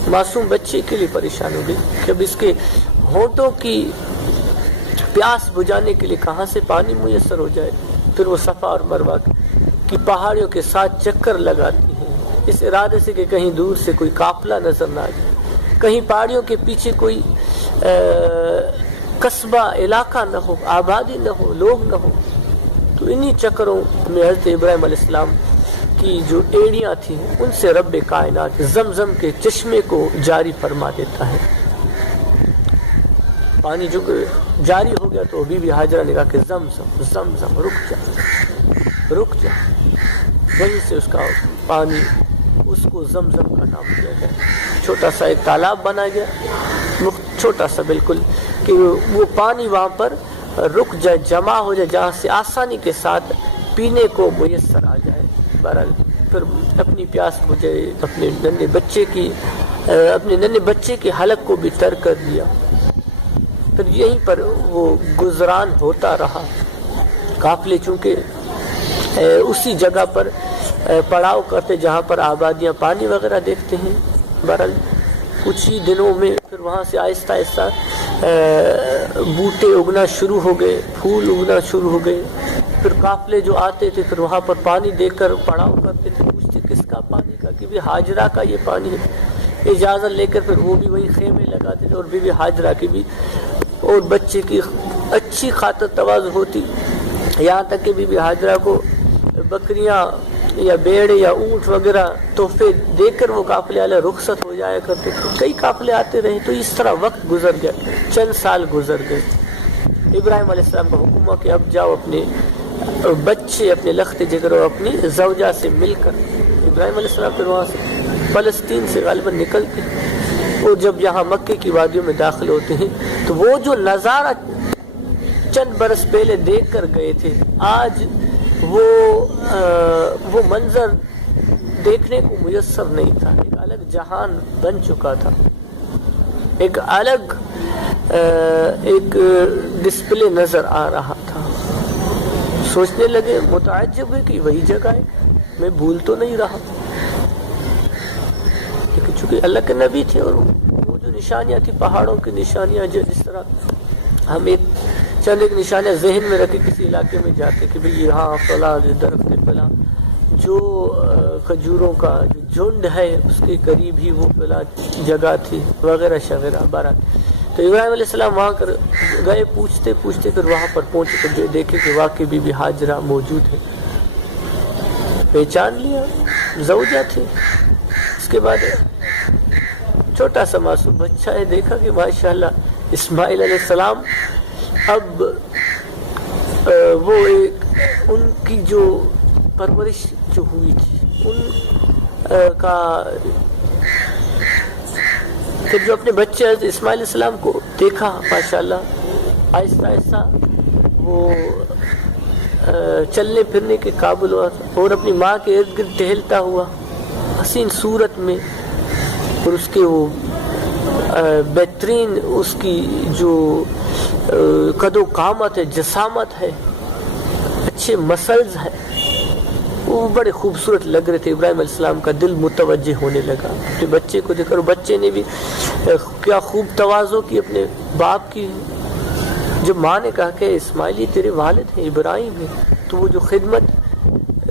معصوم بچے کے لیے پریشان ہو گئی کہ اب اس کے ہونٹوں کی پیاس بجھانے کے لیے کہاں سے پانی میسر ہو جائے. پھر وہ صفا اور مروہ کی پہاڑیوں کے ساتھ چکر لگاتی ہیں اس ارادے سے کہ کہیں دور سے کوئی قافلہ نظر نہ آ جائے، کہیں پہاڑیوں کے پیچھے کوئی قصبہ علاقہ نہ ہو، آبادی نہ ہو، لوگ نہ ہو. تو انہی چکروں میں حضرت ابراہیم علیہ السلام کی جو ایڑیاں تھیں ان سے رب کائنات زمزم کے چشمے کو جاری فرما دیتا ہے. پانی جو جاری ہو گیا تو بی بی حاجرہ نے کہا کہ زمزم زمزم رک جا. وہیں سے اس کا پانی، اس کو زمزم کا نام دیا گیا. چھوٹا سا ایک تالاب بنا گیا، چھوٹا سا بالکل، کہ وہ پانی وہاں پر رک جائے، جمع ہو جائے، جہاں سے آسانی کے ساتھ پینے کو میسر آ جائے. بہرحال پھر اپنی پیاس بجھے، اپنے ننھے بچے کے حلق کو بھی تر کر دیا. پھر یہیں پر وہ گزران ہوتا رہا. قافلے چونکہ اسی جگہ پر پڑاؤ کرتے جہاں پر آبادیاں پانی وغیرہ دیکھتے ہیں. بہرحال کچھ ہی دنوں میں پھر وہاں سے آہستہ آہستہ بوٹے اگنا شروع ہو گئے، پھول اگنا شروع ہو گئے. پھر قافلے جو آتے تھے پھر وہاں پر پانی دے کر پڑاؤ کرتے تھے، پوچھتے کس کا پانی کا، کہ بھی حاجرہ کا یہ پانی ہے. اجازت لے کر پھر وہ بھی وہی خیمے لگاتے تھے اور بی بی حاجرہ کی بھی اور بچے کی اچھی خاطر تواضع ہوتی. یہاں تک کہ بی بی حاجرہ کو بکریاں یا بیڑ یا اونٹ وغیرہ تحفے دے کر وہ قافلے والے رخصت ہو جایا کرتے تھے. کئی قافلے آتے رہے. تو اس طرح وقت گزر گیا، چند سال گزر گئے. ابراہیم علیہ السلام کا حکم ہوا کہ اب جاؤ اپنے بچے، اپنے لخت جگر اور اپنی زوجہ سے مل کر. ابراہیم علیہ السلام پھر وہاں سے فلسطین سے غالباً نکلتے اور جب یہاں مکے کی وادیوں میں داخل ہوتے ہیں تو وہ جو نظارہ چند برس پہلے دیکھ کر گئے تھے، آج وہ منظر دیکھنے کو میسر نہیں تھا. ایک الگ جہان بن چکا تھا، ایک الگ ایک ڈسپلے نظر آ رہا تھا. سوچنے لگے، متعجب ہے کہ وہی جگہ ہے، میں بھول تو نہیں رہا. لیکن چونکہ اللہ کے نبی تھے اور وہ جو نشانیاں تھی پہاڑوں کی نشانیاں، جس طرح ہم چند ایک نشانیاں ذہن میں رکھے کسی علاقے میں جاتے کہ بھئی یہاں فلاں درخت فلاں جو کھجوروں کا جو جھنڈ ہے اس کے قریب ہی وہ فلاں جگہ تھی وغیرہ شغیرہ بہرحال. تو ابراہیم علیہ السلام وہاں کر گئے، پوچھتے پوچھتے پھر وہاں پر پہنچے تو دیکھے کہ واقعی بی بی ہاجرہ موجود ہے. پہچان لیا، زوجہ تھی. اس کے بعد چھوٹا سا معصوم بچہ ہے، دیکھا کہ ماشاءاللہ اسماعیل علیہ السلام اب وہ ایک ان کی جو پرورش جو ہوئی تھی ان کا، پھر جو اپنے بچے اسماعیل علیہ السلام کو دیکھا ماشاءاللہ آہستہ آہستہ وہ چلنے پھرنے کے قابل ہوا اور اپنی ماں کے ارد گرد ٹہلتا ہوا حسین صورت میں، اور اس کے وہ بہترین اس کی جو قد و قامت ہے، جسامت ہے، اچھے مسلز ہے، وہ بڑے خوبصورت لگ رہے تھے. ابراہیم علیہ السلام کا دل متوجہ ہونے لگا اپنے بچے کو دیکھ کر. بچے نے بھی کیا خوب تواضع کی اپنے باپ کی. جب ماں نے کہا کہ اسماعیل تیرے والد ہیں، ابراہیم ہیں، تو وہ جو خدمت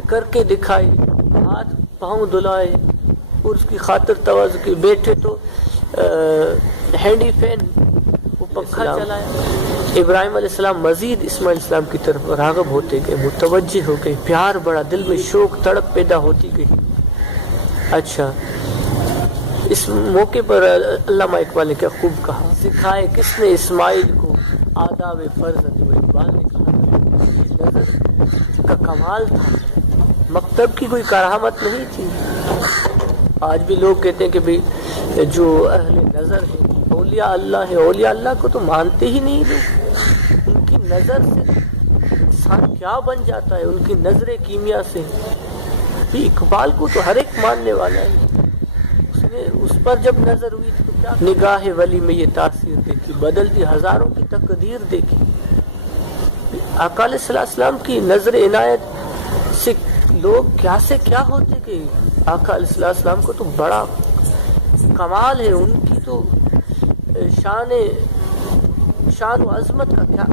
کر کے دکھائی، ہاتھ پاؤں دھلائے اور اس کی خاطر تواضع کی. بیٹھے تو ہینڈی فین وہ پنکھا چلایا. ابراہیم علیہ السلام مزید اسماعیل علیہ السلام کی طرف راغب ہوتے گئے، متوجہ ہو گئے، پیار بڑا، دل میں شوق تڑپ پیدا ہوتی گئی. اچھا، اس موقع پر علامہ اقبال نے کیا خوب کہا، سکھائے کس نے اسماعیل کو آداب فرزند. وہ اقبال نے کہا نظر کا کمال تھا، مکتب کی کوئی کرامت نہیں تھی. آج بھی لوگ کہتے ہیں کہ بھئی جو اہل نظر ہے اولیاء اللہ ہے، اولیاء اللہ کو تو مانتے ہی نہیں لوگ. ان کی نظر سے انسان کیا بن جاتا ہے، ان کی نظر کیمیا سے. بھی اقبال کو تو ہر ایک ماننے والا ہے. اس پر جب نظر ہوئی تو کیا نگاہ ولی میں یہ تاثیر دیکھی، بدلتی ہزاروں کی تقدیر دیکھی. آقا علیہ السلام کی نظر عنایت سے لوگ کیا سے کیا ہوتے کہ آقا علیہ السلام کو تو بڑا کمال ہے. ان کی تو شان و عظمت کا کیا،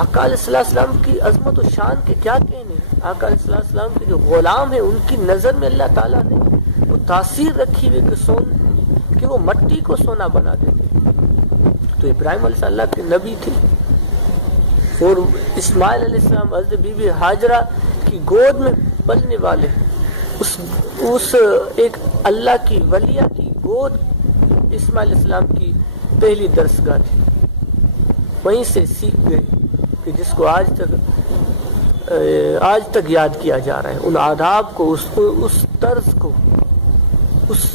آقا علیہ السلام کی عظمت و شان کے کیا کہنے. آقا علیہ السلام کے جو غلام ہیں ان کی نظر میں اللہ تعالیٰ نے وہ تاثیر رکھی ہوئی کہ وہ مٹی کو سونا بنا دیتے. تو ابراہیم علیہ السلام کے نبی تھے اور اسماعیل علیہ السلام حضرت بی بی ہاجرہ کی گود میں پلنے والے. اس ایک اللہ کی ولیہ کی گود اسماعیل علیہ السلام کی پہلی درسگاہ تھی. وہیں سے سیکھ گئے کہ جس کو آج تک یاد کیا جا رہا ہے. ان آداب کو، اس طرز کو، اس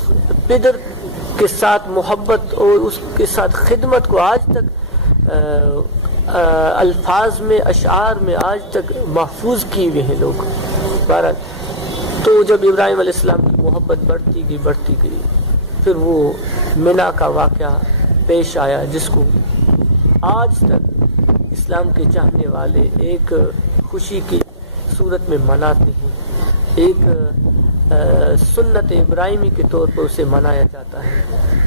پدر کے ساتھ محبت اور اس کے ساتھ خدمت کو آج تک الفاظ میں، اشعار میں آج تک محفوظ کیے ہوئے ہیں لوگ. بہرحال تو جب ابراہیم علیہ السلام کی محبت بڑھتی گئی پھر وہ منا کا واقعہ پیش آیا جس کو آج تک اسلام کے چاہنے والے ایک خوشی کی صورت میں مناتے ہیں. ایک سنت ابراہیمی کے طور پر اسے منایا جاتا ہے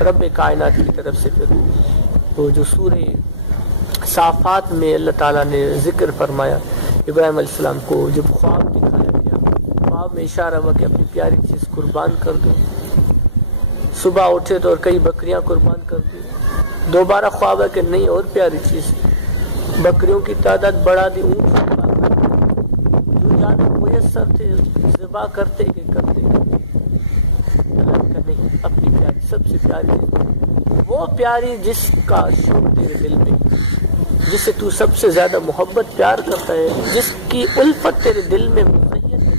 رب کائنات کی طرف سے. پھر وہ جو سورہ صافات میں اللہ تعالیٰ نے ذکر فرمایا ابراہیم علیہ السلام کو جب خواب دکھایا گیا، خواب میں اشارہ ہوا کہ اپنی پیاری چیز قربان کر دو. صبح اٹھے تو اور کئی بکریاں قربان کر دی. دوبارہ خواب ہے کہ نہیں اور پیاری چیز، بکریوں کی تعداد بڑھا دی، اونٹ جو زیادہ میسر تھے ذبح کرتے نہیں، اپنی پیاری سب سے پیاری وہ پیاری جس کا شوق تیرے دل میں، جس سے تو سب سے زیادہ محبت پیار کرتا ہے، جس کی الفت تیرے دل میں مزین ہے.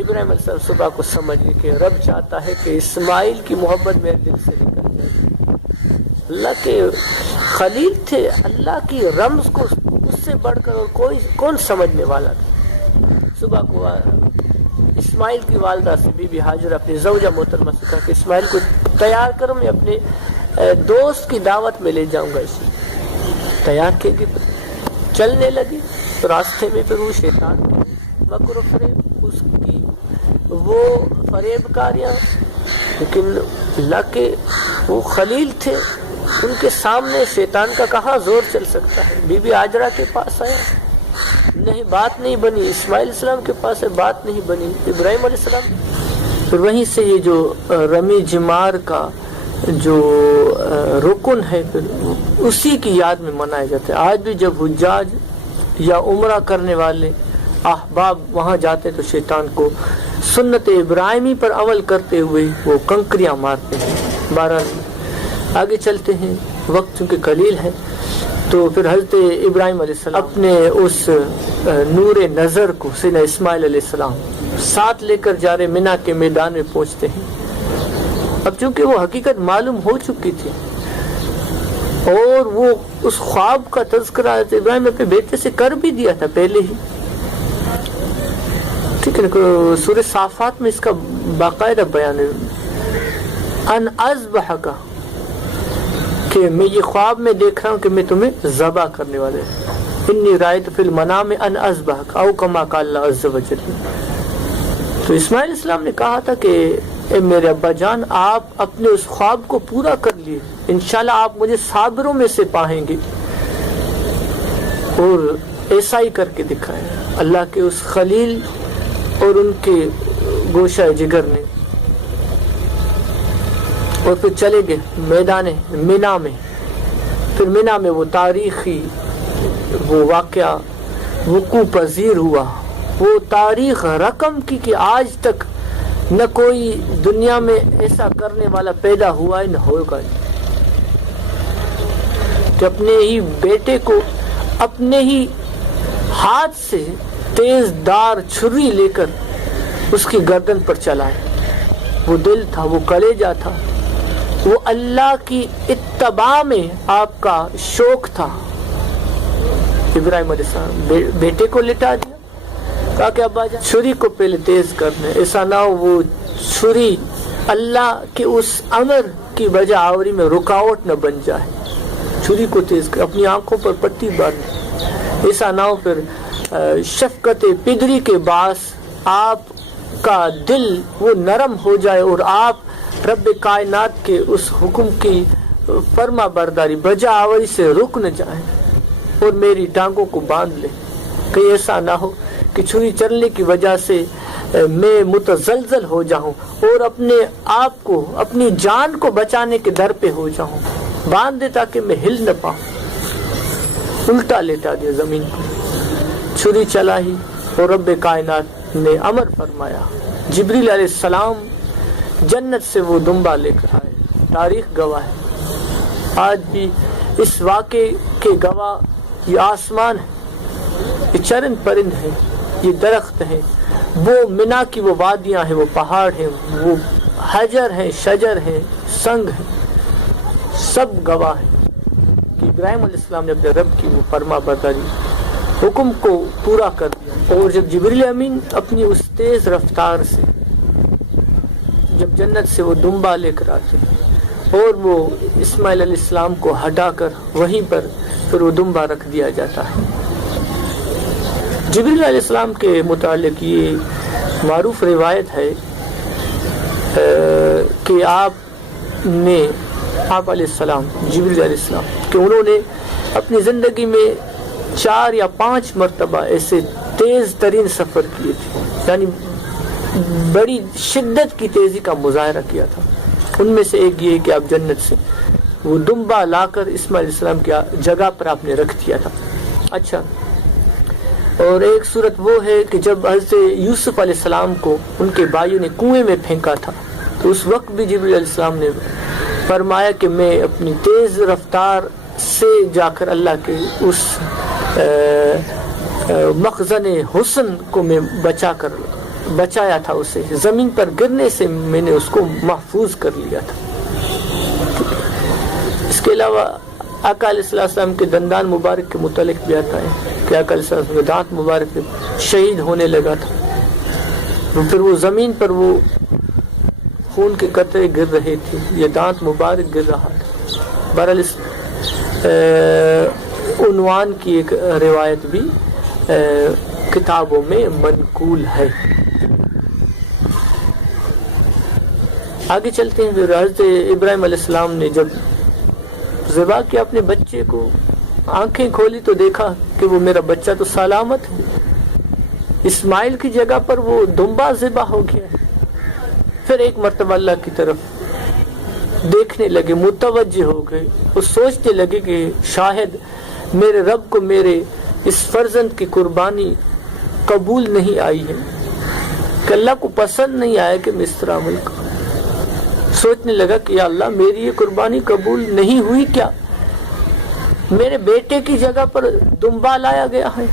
ابراہیم علیہ السلام صبح کو سمجھ گئے کہ رب چاہتا ہے کہ اسماعیل کی محبت میرے دل سے نکل جائے. اللہ کے خلیل تھے، اللہ کی رمز کو اس سے بڑھ کر اور کون سمجھنے والا تھا۔ صبح کو اسماعیل کی والدہ سے بی بی ہاجر اپنی زوجہ محترمہ سے کہا کہ اسماعیل کو تیار کرو، میں اپنے دوست کی دعوت میں لے جاؤں گا اسے۔ تیار کی گئی، چلنے لگی تو راستے میں پھر وہ شیطان کی مکر و فریب، اس کی وہ فریب کاریاں، لیکن اللہ کے وہ خلیل تھے، ان کے سامنے شیطان کا کہاں زور چل سکتا ہے۔ بی بی ہاجرہ کے پاس آیا، نہیں بات نہیں بنی، اسماعیل علیہ السلام کے پاس ہے، بات نہیں بنی، ابراہیم علیہ السلام۔ پھر وہیں سے یہ جو رمی جمار کا جو رکن ہے، پھر اسی کی یاد میں منایا جاتا ہے۔ آج بھی جب حجاج یا عمرہ کرنے والے احباب وہاں جاتے تو شیطان کو سنت ابراہیمی پر عمل کرتے ہوئے وہ کنکریاں مارتے ہیں۔ بہرحال آگے چلتے ہیں، وقت چونکہ قلیل ہے، تو پھر حضرت ابراہیم علیہ السلام اپنے اس نور نظر کو سیدنا اسماعیل علیہ السلام ساتھ لے کر جا رہے منا کے میدان میں پہنچتے ہیں۔ اب چونکہ وہ حقیقت معلوم ہو چکی تھی اور وہ اس خواب کا تذکرہ حضرت ابراہیم نے اپنے بیٹے سے کر بھی دیا تھا پہلے ہی، ٹھیک ہے، سورہ صافات میں اس کا باقاعدہ بیان ہے، ان اذبحک، کہ میں یہ خواب میں دیکھ رہا ہوں کہ میں تمہیں ذبح کرنے والے ہوں، انی رأیت فی المنام ان اذبحک او کما قال اللہ عز وجل۔ تو اسماعیل علیہ السلام نے کہا تھا کہ اے میرے ابا جان، آپ اپنے اس خواب کو پورا کر لیے، انشاءاللہ آپ مجھے صابروں میں سے پائیں گے، اور ایسا ہی کر کے دکھائے اللہ کے اس خلیل اور ان کے گوشہ جگر نے۔ اور پھر چلے گئے میدان منا میں، پھر منا میں وہ تاریخی وہ واقعہ وقوع پذیر ہوا، وہ تاریخ رقم کی کہ آج تک نہ کوئی دنیا میں ایسا کرنے والا پیدا ہوا ہے نہ ہوگا، کہ اپنے ہی بیٹے کو اپنے ہی ہاتھ سے تیز دار چھری لے کر اس کی گردن پر چلائے۔ وہ دل تھا، وہ کلیجہ تھا، وہ اللہ کی اتباع میں آپ کا شوق تھا۔ ابراہیم علیہ السلام بیٹے کو لٹا دیا، کہا کہ ابا جان چھری کو پہلے تیز کرنا ہے، ایسا نہ ہو وہ چھری اللہ کے اس امر کی بجا آوری میں رکاوٹ نہ بن جائے، چھری کو تیز کر، اپنی آنکھوں پر پٹی باندھ، ایسا نہ ہو پھر شفقت پدری کے باعث آپ کا دل وہ نرم ہو جائے اور آپ رب کائنات کے اس حکم کی فرما برداری بجا آوری سے رک نہ جائیں اور میری ٹانگوں کو باندھ لیں، کہ ایسا نہ ہو کہ چھری چلنے کی وجہ سے میں متزلزل ہو جاؤں اور اپنے آپ کو اپنی جان کو بچانے کے در پہ ہو جاؤں، باندھ دے تاکہ میں ہل نہ پاؤں۔ الٹا لیٹا دیا زمین کو، چھری چلا ہی اور رب کائنات نے امر فرمایا، جبریل علیہ السلام جنت سے وہ دمبا لے کر آئے۔ تاریخ گواہ ہے، آج بھی اس واقعے کے گواہ یہ آسمان ہے، یہ چرند پرند ہیں، یہ درخت ہیں، وہ منا کی وہ وادیاں ہیں، وہ پہاڑ ہیں، وہ حجر ہیں، شجر ہیں، سنگ ہیں، سب گواہ ہیں کہ ابراہیم علیہ السلام نے اپنے رب کی وہ فرما برداری حکم کو پورا کر دیا۔ اور جب جبریل امین اپنی اس تیز رفتار سے جب جنت سے وہ دمبا لے کر آتے اور وہ اسماعیل علیہ السلام کو ہٹا کر وہیں پر پھر وہ دمبا رکھ دیا جاتا ہے۔ جبریل علیہ السلام کے متعلق یہ معروف روایت ہے کہ آپ علیہ السلام جبریل علیہ السلام کہ انہوں نے اپنی زندگی میں 4 یا 5 مرتبہ ایسے تیز ترین سفر کیے تھے، یعنی بڑی شدت کی تیزی کا مظاہرہ کیا تھا۔ ان میں سے ایک یہ کہ آپ جنت سے وہ دمبا لا کر اسماعیل علیہ السلام کی جگہ پر آپ نے رکھ دیا تھا۔ اچھا، اور ایک صورت وہ ہے کہ جب حضرت یوسف علیہ السلام کو ان کے بھائیوں نے کنویں میں پھینکا تھا تو اس وقت بھی جبریل علیہ السلام نے فرمایا کہ میں اپنی تیز رفتار سے جا کر اللہ کے اس مخزن حسن کو میں بچایا تھا، اسے زمین پر گرنے سے میں نے اس کو محفوظ کر لیا تھا۔ اس کے علاوہ آقا علیہ السلام کے دندان مبارک کے متعلق بھی آتا ہے کہ آقا علیہ السلام کے دانت مبارک شہید ہونے لگا تھا، پھر وہ زمین پر وہ خون کے قطرے گر رہے تھے، یہ دانت مبارک گر رہا تھا۔ بہرحال اس عنوان کی ایک روایت بھی کتابوں میں منقول ہے۔ آگے چلتے ہیں۔ پھر حضرت ابراہیم علیہ السلام نے جب ذبح کیا اپنے بچے کو، آنکھیں کھولی تو دیکھا کہ وہ میرا بچہ تو سلامت ہے۔ اسماعیل کی جگہ پر وہ دمبا ذبح ہو گیا۔ پھر ایک مرتبہ اللہ کی طرف دیکھنے لگے، متوجہ ہو گئے اور سوچنے لگے کہ شاید میرے رب کو میرے اس فرزند کی قربانی قبول نہیں آئی ہے، کہ اللہ کو پسند نہیں آیا کہ میں اس طرح عمل کروں۔ سوچنے لگا کہ یا اللہ میری یہ قربانی قبول نہیں ہوئی کیا؟ میرے بیٹے کی جگہ پر دمبا لایا گیا ہے۔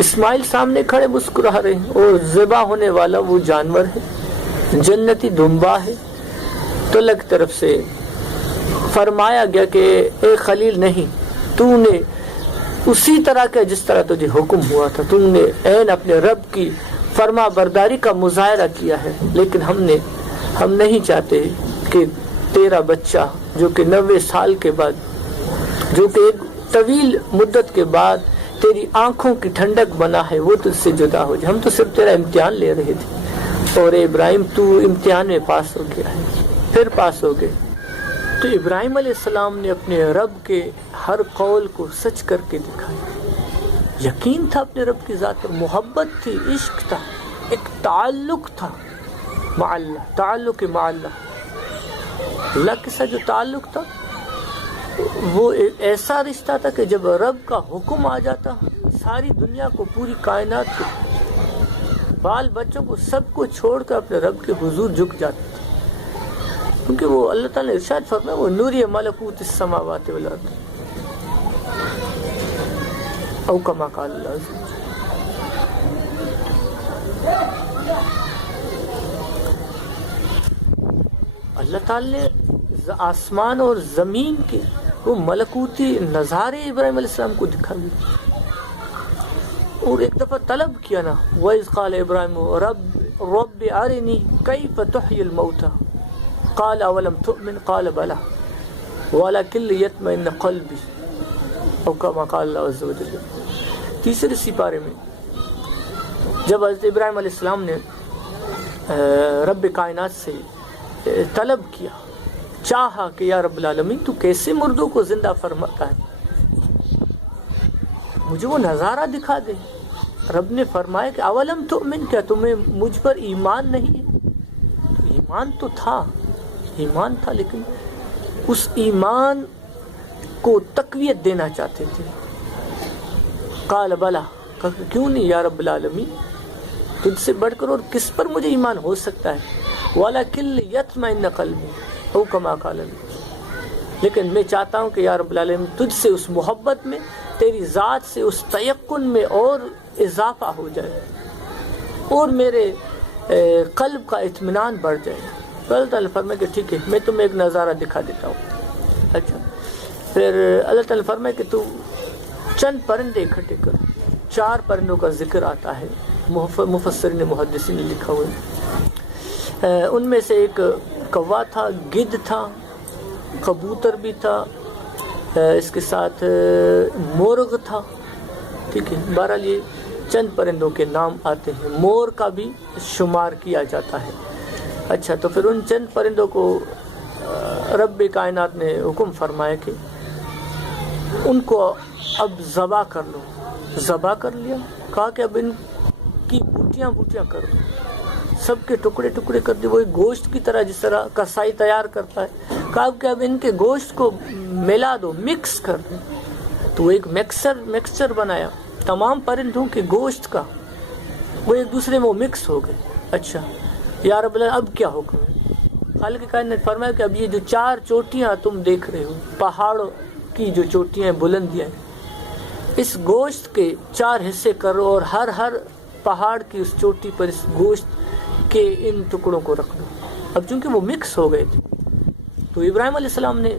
اسماعیل سامنے کھڑے مسکرا رہے ہیں اور ذبح ہونے والا وہ جانور ہے، جنتی دمبا ہے۔ تو اللہ کی طرف سے فرمایا گیا کہ اے خلیل نہیں، تو نے اسی طرح کا جس طرح تجھے حکم ہوا تھا، تم نے عین اپنے رب کی فرما برداری کا مظاہرہ کیا ہے، لیکن ہم نہیں چاہتے کہ تیرا بچہ جو کہ 90 سال کے بعد، جو کہ ایک طویل مدت کے بعد تیری آنکھوں کی ٹھنڈک بنا ہے، وہ تجھ سے جدا ہو جائے۔ ہم تو صرف تیرا امتحان لے رہے تھے، اور ابراہیم تو امتحان میں پاس ہو گیا ہے، پھر پاس ہو گئے۔ تو ابراہیم علیہ السلام نے اپنے رب کے ہر قول کو سچ کر کے دکھایا۔ یقین تھا اپنے رب کی ذات پر، محبت تھی، عشق تھا، ایک تعلق تھا مع اللہ، تعلق مع اللہ، اللہ کے ساتھ جو تعلق تھا وہ ایک ایسا رشتہ تھا کہ جب رب کا حکم آ جاتا، ساری دنیا کو، پوری کائنات کو، بال بچوں کو، سب کو چھوڑ کر اپنے رب کے حضور جھک جاتے تھے، کیونکہ وہ اللہ تعالیٰ نے ارشاد فرمایا وہ نوری ملکوت السماوات والارض، او کما قال اللہ عز وجل۔ اللہ تعالیٰ نے آسمان اور زمین کے وہ ملکوتی نظارے ابراہیم علیہ السلام کو دکھا دیے، اور ایک دفعہ طلب کیا نا، وَإِذْ قَالَ إِبْرَاهِيمُ رَبِّ أَرِنِي كَيْفَ تُحْيِي الْمَوْتَى قَالَ أَوَلَمْ تُؤْمِنْ قَالَ بَلَى وَلَكِنْ لِيَطْمَئِنَّ قَلْبِي او كما قال اللہ عز وجل۔ تیسرے سپارے میں جب حضرت ابراہیم علیہ السلام نے رب کائنات سے طلب کیا، چاہا کہ یا رب العالمین تو کیسے مردوں کو زندہ فرماتا ہے، مجھے وہ نظارہ دکھا دے۔ رب نے فرمایا کہ اولم تؤمن، کیا تمہیں مجھ پر ایمان نہیں ہے؟ تو ایمان تھا لیکن اس ایمان کو تقویت دینا چاہتے تھے۔ قال بلا، کیوں نہیں یا رب العالمین، تجھ سے بڑھ کر اور کس پر مجھے ایمان ہو سکتا ہے؟ وَلَكِنْ لِيَطْمَئِنَّ قَلْبِي او کما قال اللہ، لیکن میں چاہتا ہوں کہ یا رب العالمین تجھ سے اس محبت میں، تیری ذات سے اس تیقن میں اور اضافہ ہو جائے، اور میرے قلب کا اطمینان بڑھ جائے۔ تو اللہ تعالیٰ فرمائے کہ ٹھیک ہے، میں تمہیں ایک نظارہ دکھا دیتا ہوں۔ اچھا، پھر اللہ تعالیٰ فرمائے کہ تو چند پرندے اکٹھے کر۔ 4 پرندوں کا ذکر آتا ہے، مفسرین محدثین نے لکھا ہوا ہے۔ ان میں سے ایک کوا تھا، گدھ تھا، کبوتر بھی تھا، اس کے ساتھ مرغ تھا، ٹھیک ہے۔ بہرحال یہ چند پرندوں کے نام آتے ہیں، مور کا بھی شمار کیا جاتا ہے۔ اچھا، تو پھر ان چند پرندوں کو رب کائنات نے حکم فرمایا کہ ان کو اب ذبح کر لو۔ ذبح کر لیا، کہا کہ اب ان کی بوٹیاں کر دو، سب کے ٹکڑے ٹکڑے کر دے، وہی گوشت کی طرح جس طرح کسائی تیار کرتا ہے۔ کہا کہ اب ان کے گوشت کو ملا دو، مکس کر دو۔ تو وہ ایک مکسچر بنایا تمام پرندوں کے گوشت کا، وہ ایک دوسرے میں وہ مکس ہو گئے۔ اچھا یا رب اللہ اب کیا حکم ہے؟ خالق کائنات نے فرمایا کہ اب یہ جو 4 چوٹیاں تم دیکھ رہے ہو، پہاڑوں کی جو چوٹیاں بلندیاں ہیں، اس گوشت کے 4 حصے کرو اور ہر پہاڑ کی اس چوٹی پر اس گوشت کے ان ٹکڑوں کو رکھ دو۔ اب چونکہ وہ مکس ہو گئے تھے، تو ابراہیم علیہ السلام نے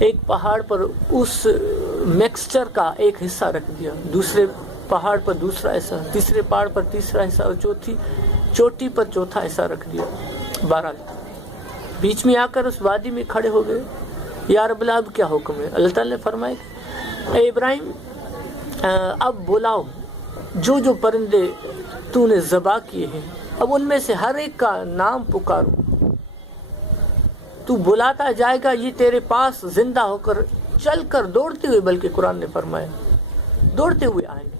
ایک پہاڑ پر اس میکسچر کا ایک حصہ رکھ دیا، دوسرے پہاڑ پر دوسرا حصہ، تیسرے پہاڑ پر تیسرا حصہ، اور چوٹی پر چوتھا حصہ رکھ دیا۔ بہرحال بیچ میں آ کر اس وادی میں کھڑے ہو گئے، یا رب العالمین کیا حکم ہے؟ اللہ تعالیٰ نے فرمایا اے ابراہیم اب بلاؤ جو پرندے تو نے ذبح کیے ہیں، اب ان میں سے ہر ایک کا نام پکارو، تو بلاتا جائے گا، یہ تیرے پاس زندہ ہو کر چل کر دوڑتے ہوئے، بلکہ قرآن نے فرمایا دوڑتے ہوئے آئیں گے۔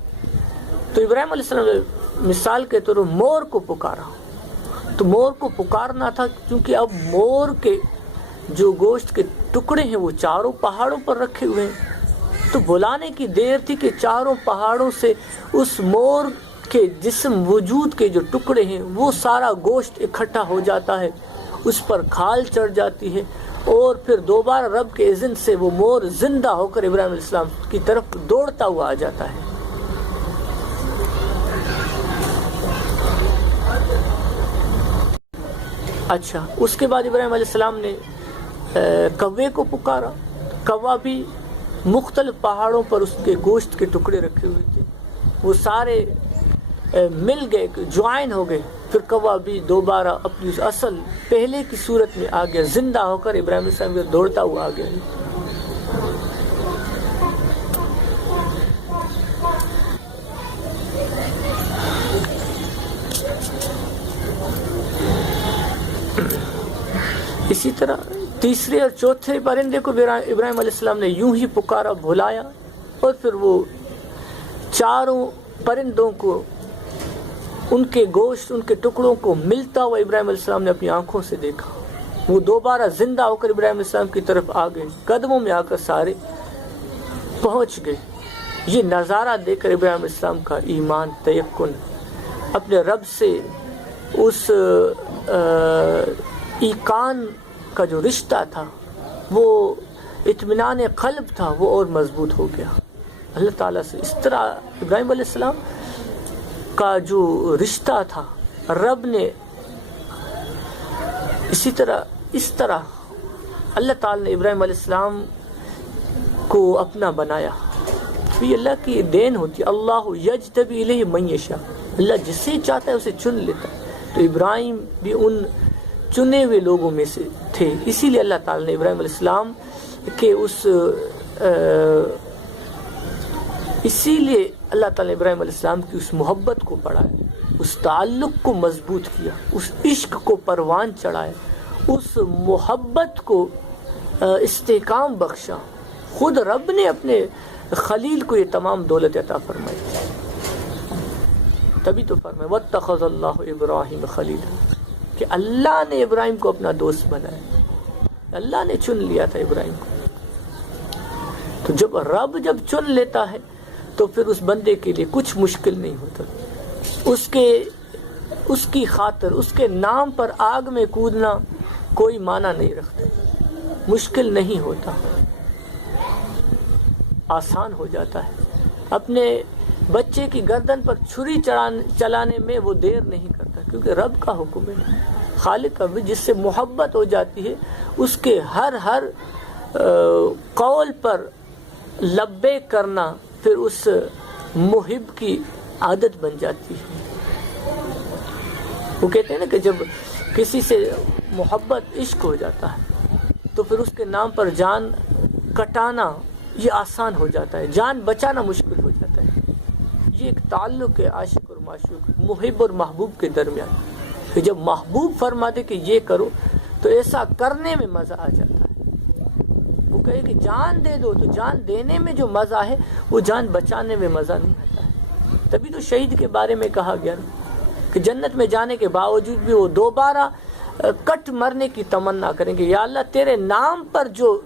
تو ابراہیم علیہ السلام نے مثال کے طور پر مور کو پکارا، تو مور کو پکارنا تھا کیونکہ اب مور کے جو گوشت کے ٹکڑے ہیں وہ چاروں پہاڑوں پر رکھے ہوئے ہیں، تو بلانے کی دیر تھی کہ چاروں پہاڑوں سے اس مور کے جسم وجود کے جو ٹکڑے ہیں وہ سارا گوشت اکٹھا ہو جاتا ہے، اس پر کھال چڑھ جاتی ہے، اور پھر دوبارہ رب کے اذن سے وہ مور زندہ ہو کر ابراہیم علیہ السلام کی طرف دوڑتا ہوا آ جاتا ہے۔ اچھا، اس کے بعد ابراہیم علیہ السلام نے کوے کو پکارا، کوا بھی مختلف پہاڑوں پر اس کے گوشت کے ٹکڑے رکھے ہوئے تھے، وہ سارے مل گئے، جوائن ہو گئے، پھر کوا بھی دوبارہ اپنی اصل پہلے کی صورت میں آ گیا، زندہ ہو کر ابراہیم علیہ السلام کو دوڑتا ہوا آ گیا۔ اسی طرح تیسرے اور چوتھے پرندے کو ابراہیم علیہ السلام نے یوں ہی پکارا، بلایا، اور پھر وہ چاروں پرندوں کو، ان کے گوشت، ان کے ٹکڑوں کو ملتا ہوا ابراہیم علیہ السلام نے اپنی آنکھوں سے دیکھا، وہ دوبارہ زندہ ہو کر ابراہیم علیہ السلام کی طرف آ گئے، قدموں میں آ کر سارے پہنچ گئے۔ یہ نظارہ دیکھ کر ابراہیم علیہ السلام کا ایمان، تیقن، اپنے رب سے اس ایقان کا جو رشتہ تھا، وہ اطمینان قلب تھا، وہ اور مضبوط ہو گیا اللہ تعالیٰ سے۔ اس طرح ابراہیم علیہ السلام کا جو رشتہ تھا رب نے اس طرح اللہ تعالیٰ نے ابراہیم علیہ السلام کو اپنا بنایا۔ یہ اللہ کی دین ہوتی ہے، اللہ یجتبی الیہ من یشاء، اللہ جسے چاہتا ہے اسے چن لیتا ہے، تو ابراہیم بھی ان چنے ہوئے لوگوں میں سے تھے، اسی لیے اللہ تعالیٰ نے ابراہیم علیہ السلام کے اسی لیے اللہ تعالیٰ نے ابراہیم علیہ السلام کی اس محبت کو بڑھایا، اس تعلق کو مضبوط کیا، اس عشق کو پروان چڑھایا، اس محبت کو استحکام بخشا۔ خود رب نے اپنے خلیل کو یہ تمام دولت عطا فرمائی، تبھی تو فرمایا واتخذ اللہ ابراہیم خلیلا، کہ اللہ نے ابراہیم کو اپنا دوست بنایا، اللہ نے چن لیا تھا ابراہیم کو۔ تو جب رب چن لیتا ہے تو پھر اس بندے کے لیے کچھ مشکل نہیں ہوتا، اس کی خاطر، اس کے نام پر آگ میں کودنا کوئی معنی نہیں رکھتا، مشکل نہیں ہوتا، آسان ہو جاتا ہے۔ اپنے بچے کی گردن پر چھری چلانے میں وہ دیر نہیں کرتا، کیونکہ رب کا حکم ہے، خالق کا بھی، جس سے محبت ہو جاتی ہے، اس کے ہر قول پر لبیک کرنا پھر اس محب کی عادت بن جاتی ہے۔ وہ کہتے ہیں نا کہ جب کسی سے محبت، عشق ہو جاتا ہے تو پھر اس کے نام پر جان کٹانا یہ آسان ہو جاتا ہے، جان بچانا مشکل ہو جاتا ہے۔ یہ ایک تعلق ہے عاشق اور معشوق، محب اور محبوب کے درمیان، کہ جب محبوب فرماتے کہ یہ کرو تو ایسا کرنے میں مزہ آ جاتا ہے۔ وہ کہے کہ جان دے دو، تو جان دینے میں جو مزہ ہے وہ جان بچانے میں مزہ نہیں آتا ہے۔ تبھی تو شہید کے بارے میں کہا گیا کہ جنت میں جانے کے باوجود بھی وہ دوبارہ کٹ مرنے کی تمنا کریں گے، یا اللہ تیرے نام پر جو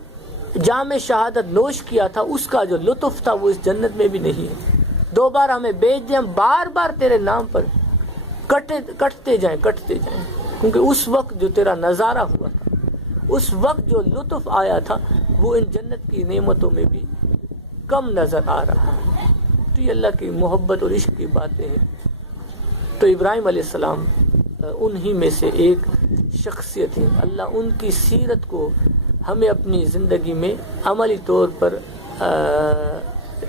جام شہادت نوش کیا تھا اس کا جو لطف تھا وہ اس جنت میں بھی نہیں ہے، دوبارہ ہمیں بھیج دیں، ہم بار بار تیرے نام پر کٹتے جائیں، کیونکہ اس وقت جو تیرا نظارہ ہوا تھا، اس وقت جو لطف آیا تھا وہ ان جنت کی نعمتوں میں بھی کم نظر آ رہا ہے۔ تو یہ اللہ کی محبت اور عشق کی باتیں ہیں۔ تو ابراہیم علیہ السلام انہی میں سے ایک شخصیت ہے، اللہ ان کی سیرت کو ہمیں اپنی زندگی میں عملی طور پر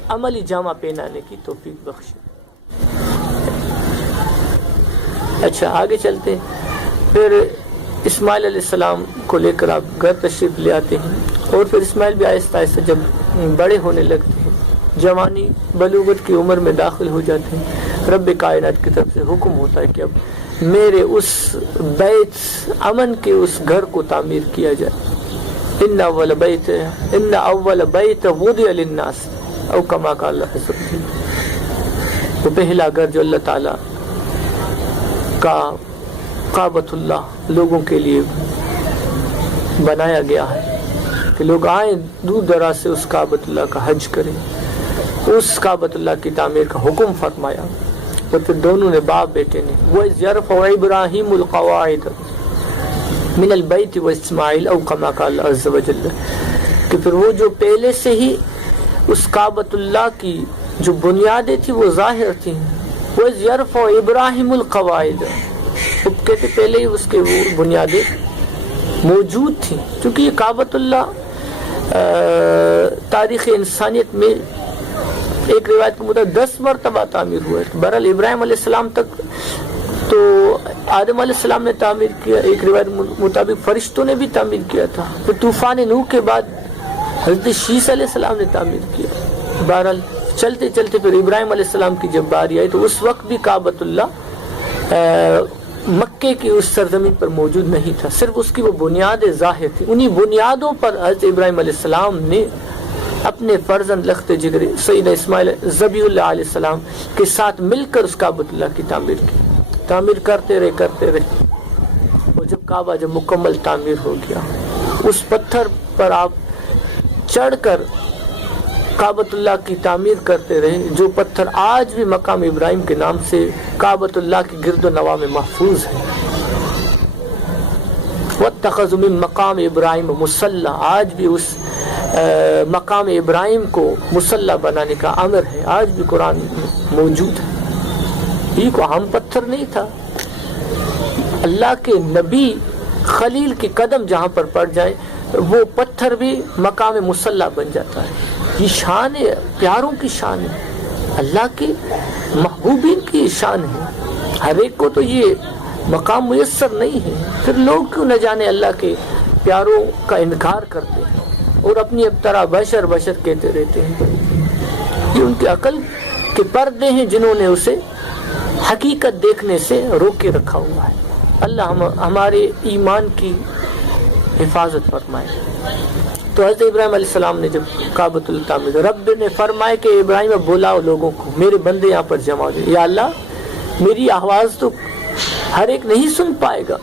عملی جامہ پہنانے کی توفیق بخشے۔ اچھا آگے چلتے ہیں۔ پھر اسماعیل علیہ السلام کو لے کر آپ گھر تشریف لے آتے ہیں، اور پھر اسماعیل بھی آہستہ آہستہ جب بڑے ہونے لگتے ہیں، جوانی بلوغت کی عمر میں داخل ہو جاتے ہیں، رب کائنات کی طرف سے حکم ہوتا ہے کہ اب میرے اس بیت امن کے اس گھر کو تعمیر کیا جائے۔ ان اول بیت وضع للناس او کما قال اللہ، وہ پہلا گھر جو اللہ تعالی کا کعبۃ اللہ لوگوں کے لیے بنایا گیا ہے کہ لوگ آئیں دور دراز سے اس کعبۃ اللہ کا حج کریں، اس کعبۃ اللہ کی تعمیر کا حکم فرمایا۔ اور پھر دونوں نے باپ بیٹے نے وَإِذْ يَرْفَعُ إِبْرَاهِيمُ الْقَوَاعِدَ مِنَ الْبَيْتِ وَإِسْمَاعِيلُ أَوْ كَمَا قَالَ عَزَّ وَجَلَّ، کہ پھر وہ جو پہلے سے ہی اس کعبۃ اللہ کی جو بنیادیں تھی وہ ظاہر تھیں، وَإِذْ يَرْفَعُ إِبْرَاهِيمُ الْقَوَاعِدَ، وہ کہتے پہلے ہی اس کے وہ بنیادیں موجود تھیں، کیونکہ یہ کعبۃ اللہ تاریخ انسانیت میں ایک روایت کے مطابق 10 مرتبہ تعمیر ہوا ہے۔ بہرحال ابراہیم علیہ السلام تک تو آدم علیہ السلام نے تعمیر کیا، ایک روایت مطابق فرشتوں نے بھی تعمیر کیا تھا، پھر طوفان نوح کے بعد حضرت شیس علیہ السلام نے تعمیر کیا۔ بہرحال چلتے چلتے پھر ابراہیم علیہ السلام کی جب باری آئی تو اس وقت بھی کعبۃ اللہ مکے کی اس سرزمین پر موجود نہیں تھا، صرف اس کی وہ بنیادیں ظاہر تھی۔ انہی بنیادوں پر حضرت ابراہیم علیہ السلام نے اپنے فرزند لخت جگری سیدنا اسماعیل ذبیح اللہ علیہ السلام کے ساتھ مل کر اس کعبۃ اللہ کی تعمیر کی۔ تعمیر کرتے رہے، اور جب کعبہ جب مکمل تعمیر ہو گیا، اس پتھر پر آپ چڑھ کر کعبۃ اللہ کی تعمیر کرتے رہے، جو پتھر آج بھی مقام ابراہیم کے نام سے کعبۃ اللہ کی گرد و نواح میں محفوظ ہے۔ وَاتَّخَذُوا مِن مَقَامِ إِبْرَاهِيمَ مُصَلًّى، آج بھی اس مقام ابراہیم کو مصلی بنانے کا امر ہے، آج بھی قرآن میں موجود ہے۔ یہ کوئی عام پتھر نہیں تھا، اللہ کے نبی خلیل کے قدم جہاں پر پڑ جائیں وہ پتھر بھی مقام مصلی بن جاتا ہے۔ یہ شان ہے، پیاروں کی شان ہے، اللہ کے محبوبین کی شان ہے۔ ہر ایک کو تو یہ مقام میسر نہیں ہے، پھر لوگ کیوں نہ جانے اللہ کے پیاروں کا انکار کرتے ہیں اور اپنی ابترا بشر کہتے رہتے ہیں۔ یہ ان کی عقل کے پردے ہیں جنہوں نے اسے حقیقت دیکھنے سے روکے رکھا ہوا ہے۔ اللہ ہمارے ایمان کی حفاظت فرمائے۔ تو حضرت ابراہیم علیہ السلام نے جب کعبۃ اللہ تعمیر، رب نے فرمایا کہ ابراہیم اب بلاؤ لوگوں کو، میرے بندے یہاں پر جمع ہو۔ یا اللہ میری آواز تو ہر ایک نہیں سن پائے گا،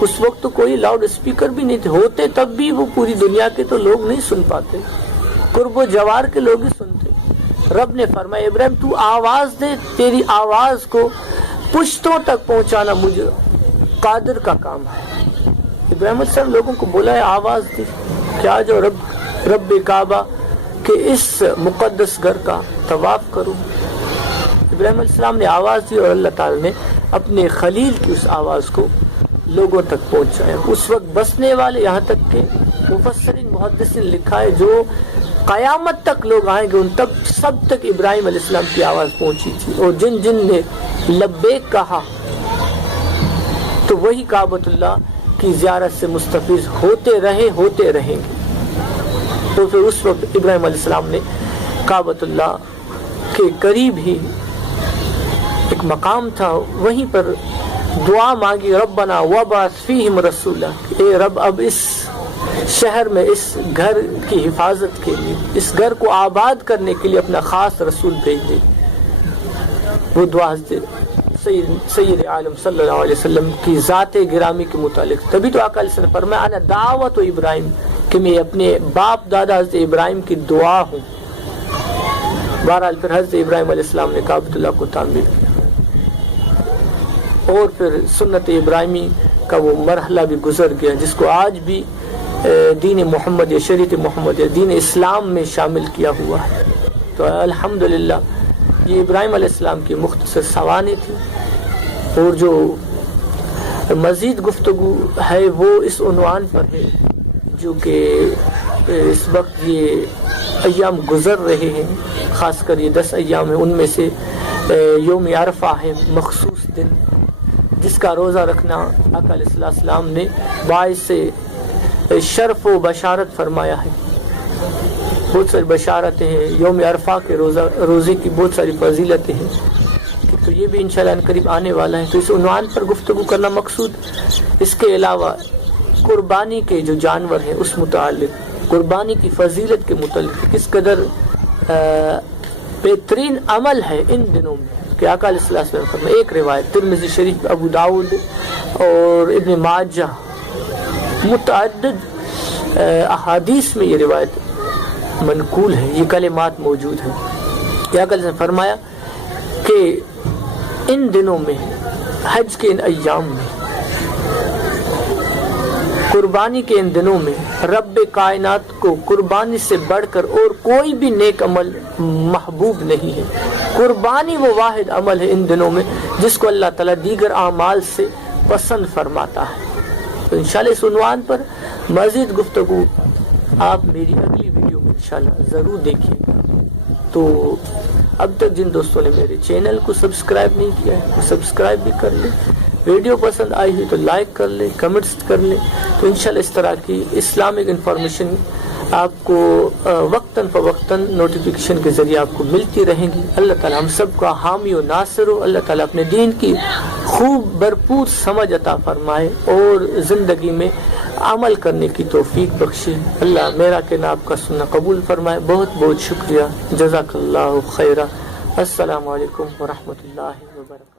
اس وقت تو کوئی لاؤڈ اسپیکر بھی نہیں تھے، ہوتے تب بھی وہ پوری دنیا کے تو لوگ نہیں سن پاتے، قرب و جوار کے لوگ ہی سنتے۔ رب نے فرمایا ابراہیم تو آواز دے، تیری آواز کو پشتوں تک پہنچانا مجھے قادر کا کام ہے۔ ابراہیم علیہ السلام لوگوں کو بولا ہے آواز دی کہ آ جاؤ رب کعبہ کے اس مقدس گھر کا طواف کرو۔ ابراہیم علیہ السلام نے آواز دی اور اللہ تعالی نے اپنے خلیل کی اس آواز کو لوگوں تک پہنچایا۔ اس وقت بسنے والے، یہاں تک کہ مفسرین محدثین نے لکھا ہے جو قیامت تک لوگ آئیں گے ان تک سب تک ابراہیم علیہ السلام کی آواز پہنچی تھی، اور جن جن نے لبیک کہا تو وہی کعبۃ اللہ کی زیارت سے مستفیض ہوتے رہیں گے۔ تو پھر اس وقت ابراہیم علیہ السلام نے کعبۃ اللہ کے قریب ہی ایک مقام تھا، وہیں پر دعا مانگی، ربنا وابعث فیہم رسولا، اے رب اب اس شہر میں اس گھر کی حفاظت کے لیے، اس گھر کو آباد کرنے کے لیے اپنا خاص رسول بھیج دے۔ وہ دعا سید عالم صلی اللہ علیہ وسلم کی ذات گرامی کے متعلق، تبھی تو آقا علیہ السلام نے فرمایا انا دعوت ابراہیم، کہ میں اپنے باپ دادا حضرت ابراہیم کی دعا ہوں۔ بہرحال پھر حضرت ابراہیم علیہ السلام نے کعبۃ اللہ کو تعمیر کیا، اور پھر سنت ابراہیمی کا وہ مرحلہ بھی گزر گیا جس کو آج بھی دین محمد یا شریعت محمد یا دین اسلام میں شامل کیا ہوا ہے۔ تو الحمدللہ یہ ابراہیم علیہ السلام کی مختصر سوانح تھی، اور جو مزید گفتگو ہے وہ اس عنوان پر ہے جو کہ اس وقت یہ ایام گزر رہے ہیں، خاص کر یہ 10 ایام ہیں، ان میں سے یوم عرفہ ہے، مخصوص دن جس کا روزہ رکھنا آقا علیہ السلام نے باعث شرف و بشارت فرمایا ہے۔ بہت ساری بشارتیں ہیں، یوم عرفہ کے روزے کی بہت ساری فضیلتیں ہیں، تو یہ بھی انشاءاللہ قریب آنے والا ہے، تو اس عنوان پر گفتگو کرنا مقصود۔ اس کے علاوہ قربانی کے جو جانور ہیں اس متعلق، قربانی کی فضیلت کے متعلق کس قدر بہترین عمل ہے ان دنوں میں کہ آقا علیہ السلام فرمائے۔ ایک روایت ترمذی شریف، ابو داؤد اور ابن ماجہ، متعدد احادیث میں یہ روایت منقول ہے، یہ کلمات موجود ہیں کہ آقا علیہ السلام فرمایا کہ ان دنوں میں، حج کے ان ایام میں، قربانی کے ان دنوں میں رب کائنات کو قربانی سے بڑھ کر اور کوئی بھی نیک عمل محبوب نہیں ہے۔ قربانی وہ واحد عمل ہے ان دنوں میں جس کو اللہ تعالیٰ دیگر اعمال سے پسند فرماتا ہے۔ تو انشاءاللہ اس عنوان پر مزید گفتگو آپ میری اگلی ویڈیو میں انشاءاللہ ضرور دیکھیے گا۔ تو اب تک جن دوستوں نے میرے چینل کو سبسکرائب نہیں کیا ہے وہ سبسکرائب بھی کر لیں، ویڈیو پسند آئی ہوئی تو لائک کر لیں، کمنٹس کر لیں، تو انشاءاللہ اس طرح کی اسلامک انفارمیشن آپ کو وقتاً فوقتاً نوٹیفیکیشن کے ذریعے آپ کو ملتی رہیں گی۔ اللہ تعالیٰ ہم سب کا حامی و ناصر ہو، اللہ تعالیٰ اپنے دین کی خوب بھرپور سمجھ عطا فرمائے اور زندگی میں عمل کرنے کی توفیق بخشے۔ اللہ میرا کہ آپ کا سننا قبول فرمائے۔ بہت بہت شکریہ، جزاک اللہ خیرہ۔ السلام علیکم ورحمۃ اللہ وبرکاتہ۔